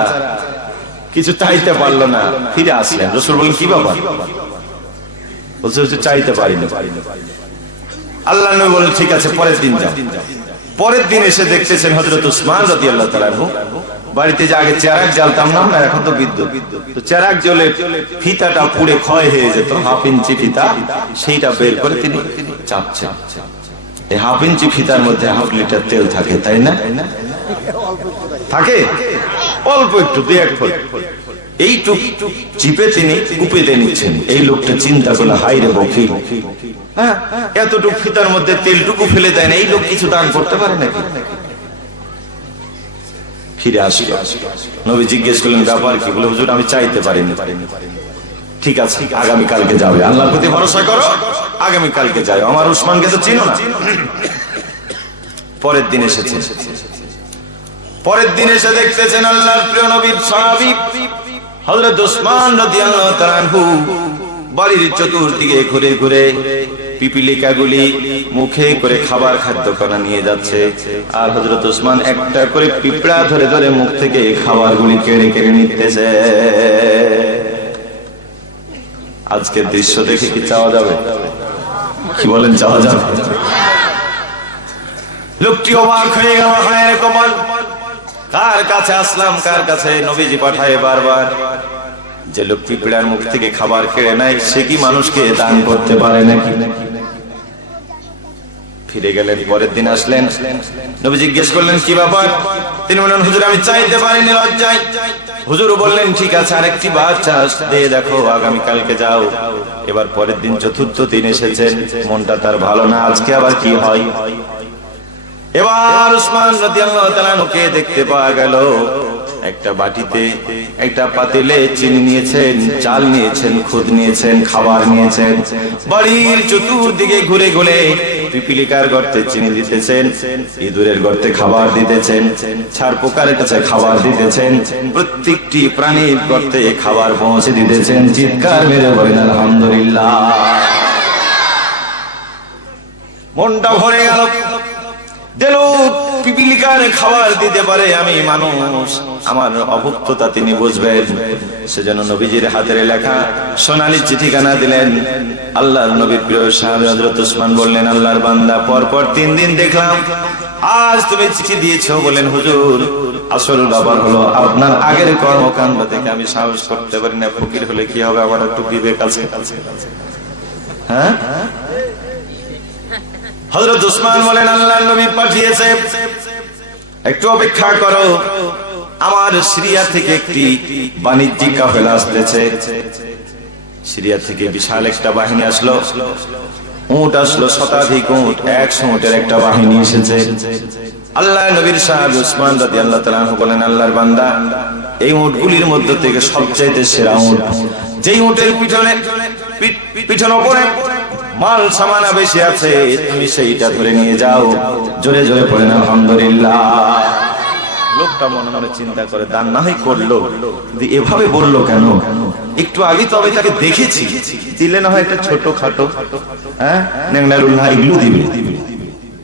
কিছু চাইতে পারলো না, ফিরে আসলেন। রাসূল বলেন, কি ব্যাপার? বলছে হচ্ছে চাইতে পারি না। আল্লাহর নবী বলেন, ঠিক আছে পরের দিন যাও। পরের দিন এসে দেখতেছেন হযরত উসমান রাদিয়াল্লাহু তাআলা আনহু বাড়িতে, যে আগে চেরাগ জ্বালতাম না, এখন তো বিদ্যুৎ, তো চেরাগ জ্বলে ফিতাটা পুড়ে ক্ষয় হয়ে যেত, 1/2 ইঞ্চি ফিতা, সেইটা বের করে তিনি চাপছেন। এই 1/2 ইঞ্চি ফিতার মধ্যে 1/2 লিটার তেল থাকে, তাই না? থাকে অল্প একটু, 2-1 ফোঁটা, এইটুক চিপে তিনি কুপিয়ে নিচ্ছেন। এই লোকটা চিন্তা করলো, হাই রে বকিল, হ্যাঁ এতটুকু ফিতার মধ্যে তেলটুকু ফেলে দেয় না, এই লোক কিছু দান করতে পারে নাকি? ফিরে আসলো, নবী জিজ্ঞেস করলেন, ব্যাপার কি? বলে, হুজুর আমি চাইতে পারিনি। ঠিক আছে, আগামী কালকে যাবে, আল্লাহর প্রতি ভরসা করো, আগামী কালকে যাও, আমার উসমানকে তো চিনো না। পরের দিন এসেছে, পরের দিন এসে দেখতেছেন আল্লাহর প্রিয় নবীর সাহাবী হযরত উসমান রাদিয়াল্লাহু তাআলা আনহু বাড়ির চতুর্দিকে ঘুরে ঘুরে পিপিলিকাগুলি মুখে করে খাবার খাদ্যখানা নিয়ে যাচ্ছে, আর হযরত উসমান একটা করে পিঁপড়া ধরে ধরে মুখ থেকে খাবারগুলি কেড়ে কেড়ে নিতেছে। আজকের দৃশ্য দেখে কি চাওয়া যাবে? কি বলেন, চাওয়া যাবে? লোকটি অবাক হয়ে গেল, হায় রে কমাল, কার কাছে আসলাম, কার কাছে? নবীজি পাঠায় বারবার, যে লোক পিঁপড়ার মুখ থেকে খাবার কেড়ে নেয়, সে কি মানুষকে দান করতে পারে নাকি? ফিরে গেলেন, পরের দিন আসলেন, নবী জিজ্ঞেস করলেন, কি ব্যাপার? তিনি বললেন, হুজুর আমি চাইতে পারিনি, লজ্জায়। হুজুর বললেন, ঠিক আছে আরেকটি বাচ্চা দিয়ে দেখো, আগামী কালকে যাও। এবার পরের দিন চতুর্থ দিন এসেছেন, মনটা তার ভালো না, আজকে আবার কি হয়? এবার উসমান রাদিয়াল্লাহু তাআলা আনহুকে দেখতে পাওয়া গেল, একটা বাটিতে একটা পাতিলে চিনি নিয়েছেন, চাল নিয়েছেন, খুদ নিয়েছেন, খাবার নিয়েছেন, বাড়ির চতুর্দিকে ঘুরে ঘুরে পিপিলিকার গর্তে চিনি দিতেছেন, ইঁদুরের গর্তে খাবার দিতেছেন, ছাড় পোকার কাছে খাবার দিতেছেন, প্রত্যেকটি প্রাণীর গর্তে খাবার পৌঁছে দিতেছেন। চিৎকার মেরে বলেন আলহামদুলিল্লাহ। মনটা ভরে গেল। যেন পিপিলিকার খাবার দিতে পারে আমি মানুষ, আমার অভুক্ততা তিনি বুঝবেন। সেজন্য নবীজির হাতের লেখা সোনালী চিঠিখানা দিলেন। আল্লাহর নবীর প্রিয় সাহাবী হযরত উসমান বললেন, আল্লাহর বান্দা, পরপর 3 দিন দেখলাম আজ তুমি চিঠি দিয়েছো। বলেন হুজুর, আসল ব্যাপার হলো আপনার আগের কর্মকাণ্ড থেকে আমি সাহস করতে পারি না। ফকির হলে কি হবে, আবার একটু বিবেক আছে। হ্যাঁ, হযরত উসমান বলেন, আল্লাহর নবী পাঠিয়েছে, একটু অপেক্ষা করো। আমার সিরিয়া থেকে একটি বাণিজ্যিক কাফেলা আসতেছে। সিরিয়া থেকে বিশাল একটা বাহিনী আসলো, উট আসলো, শতাধিক উট, 100 উটের একটা বাহিনী এসেছে। আল্লাহর নবীর সাহাবী উসমান রাদিয়াল্লাহু তাআলা আনহু বলেন, আল্লাহর বান্দা, এই উটগুলির মধ্যে থেকে সবচেয়ে সেরা উট, যেই উটের পিছনের উপরে মাল সামানা বেশি আছে, তুমি সেইটা ধরে নিয়ে যাও। জোরে জোরে পড়েন আলহামদুলিল্লাহ। লোকটা মনে মনে চিন্তা করে, দান না হয় করলো, এভাবে বললো কেন? একটু আগে তো আমি তাকে দেখেছি, দিলে না হয় একটা ছোট খাটো, হ্যাঁ, ন্যাংনারুল্লাহ এগুলো দিবে।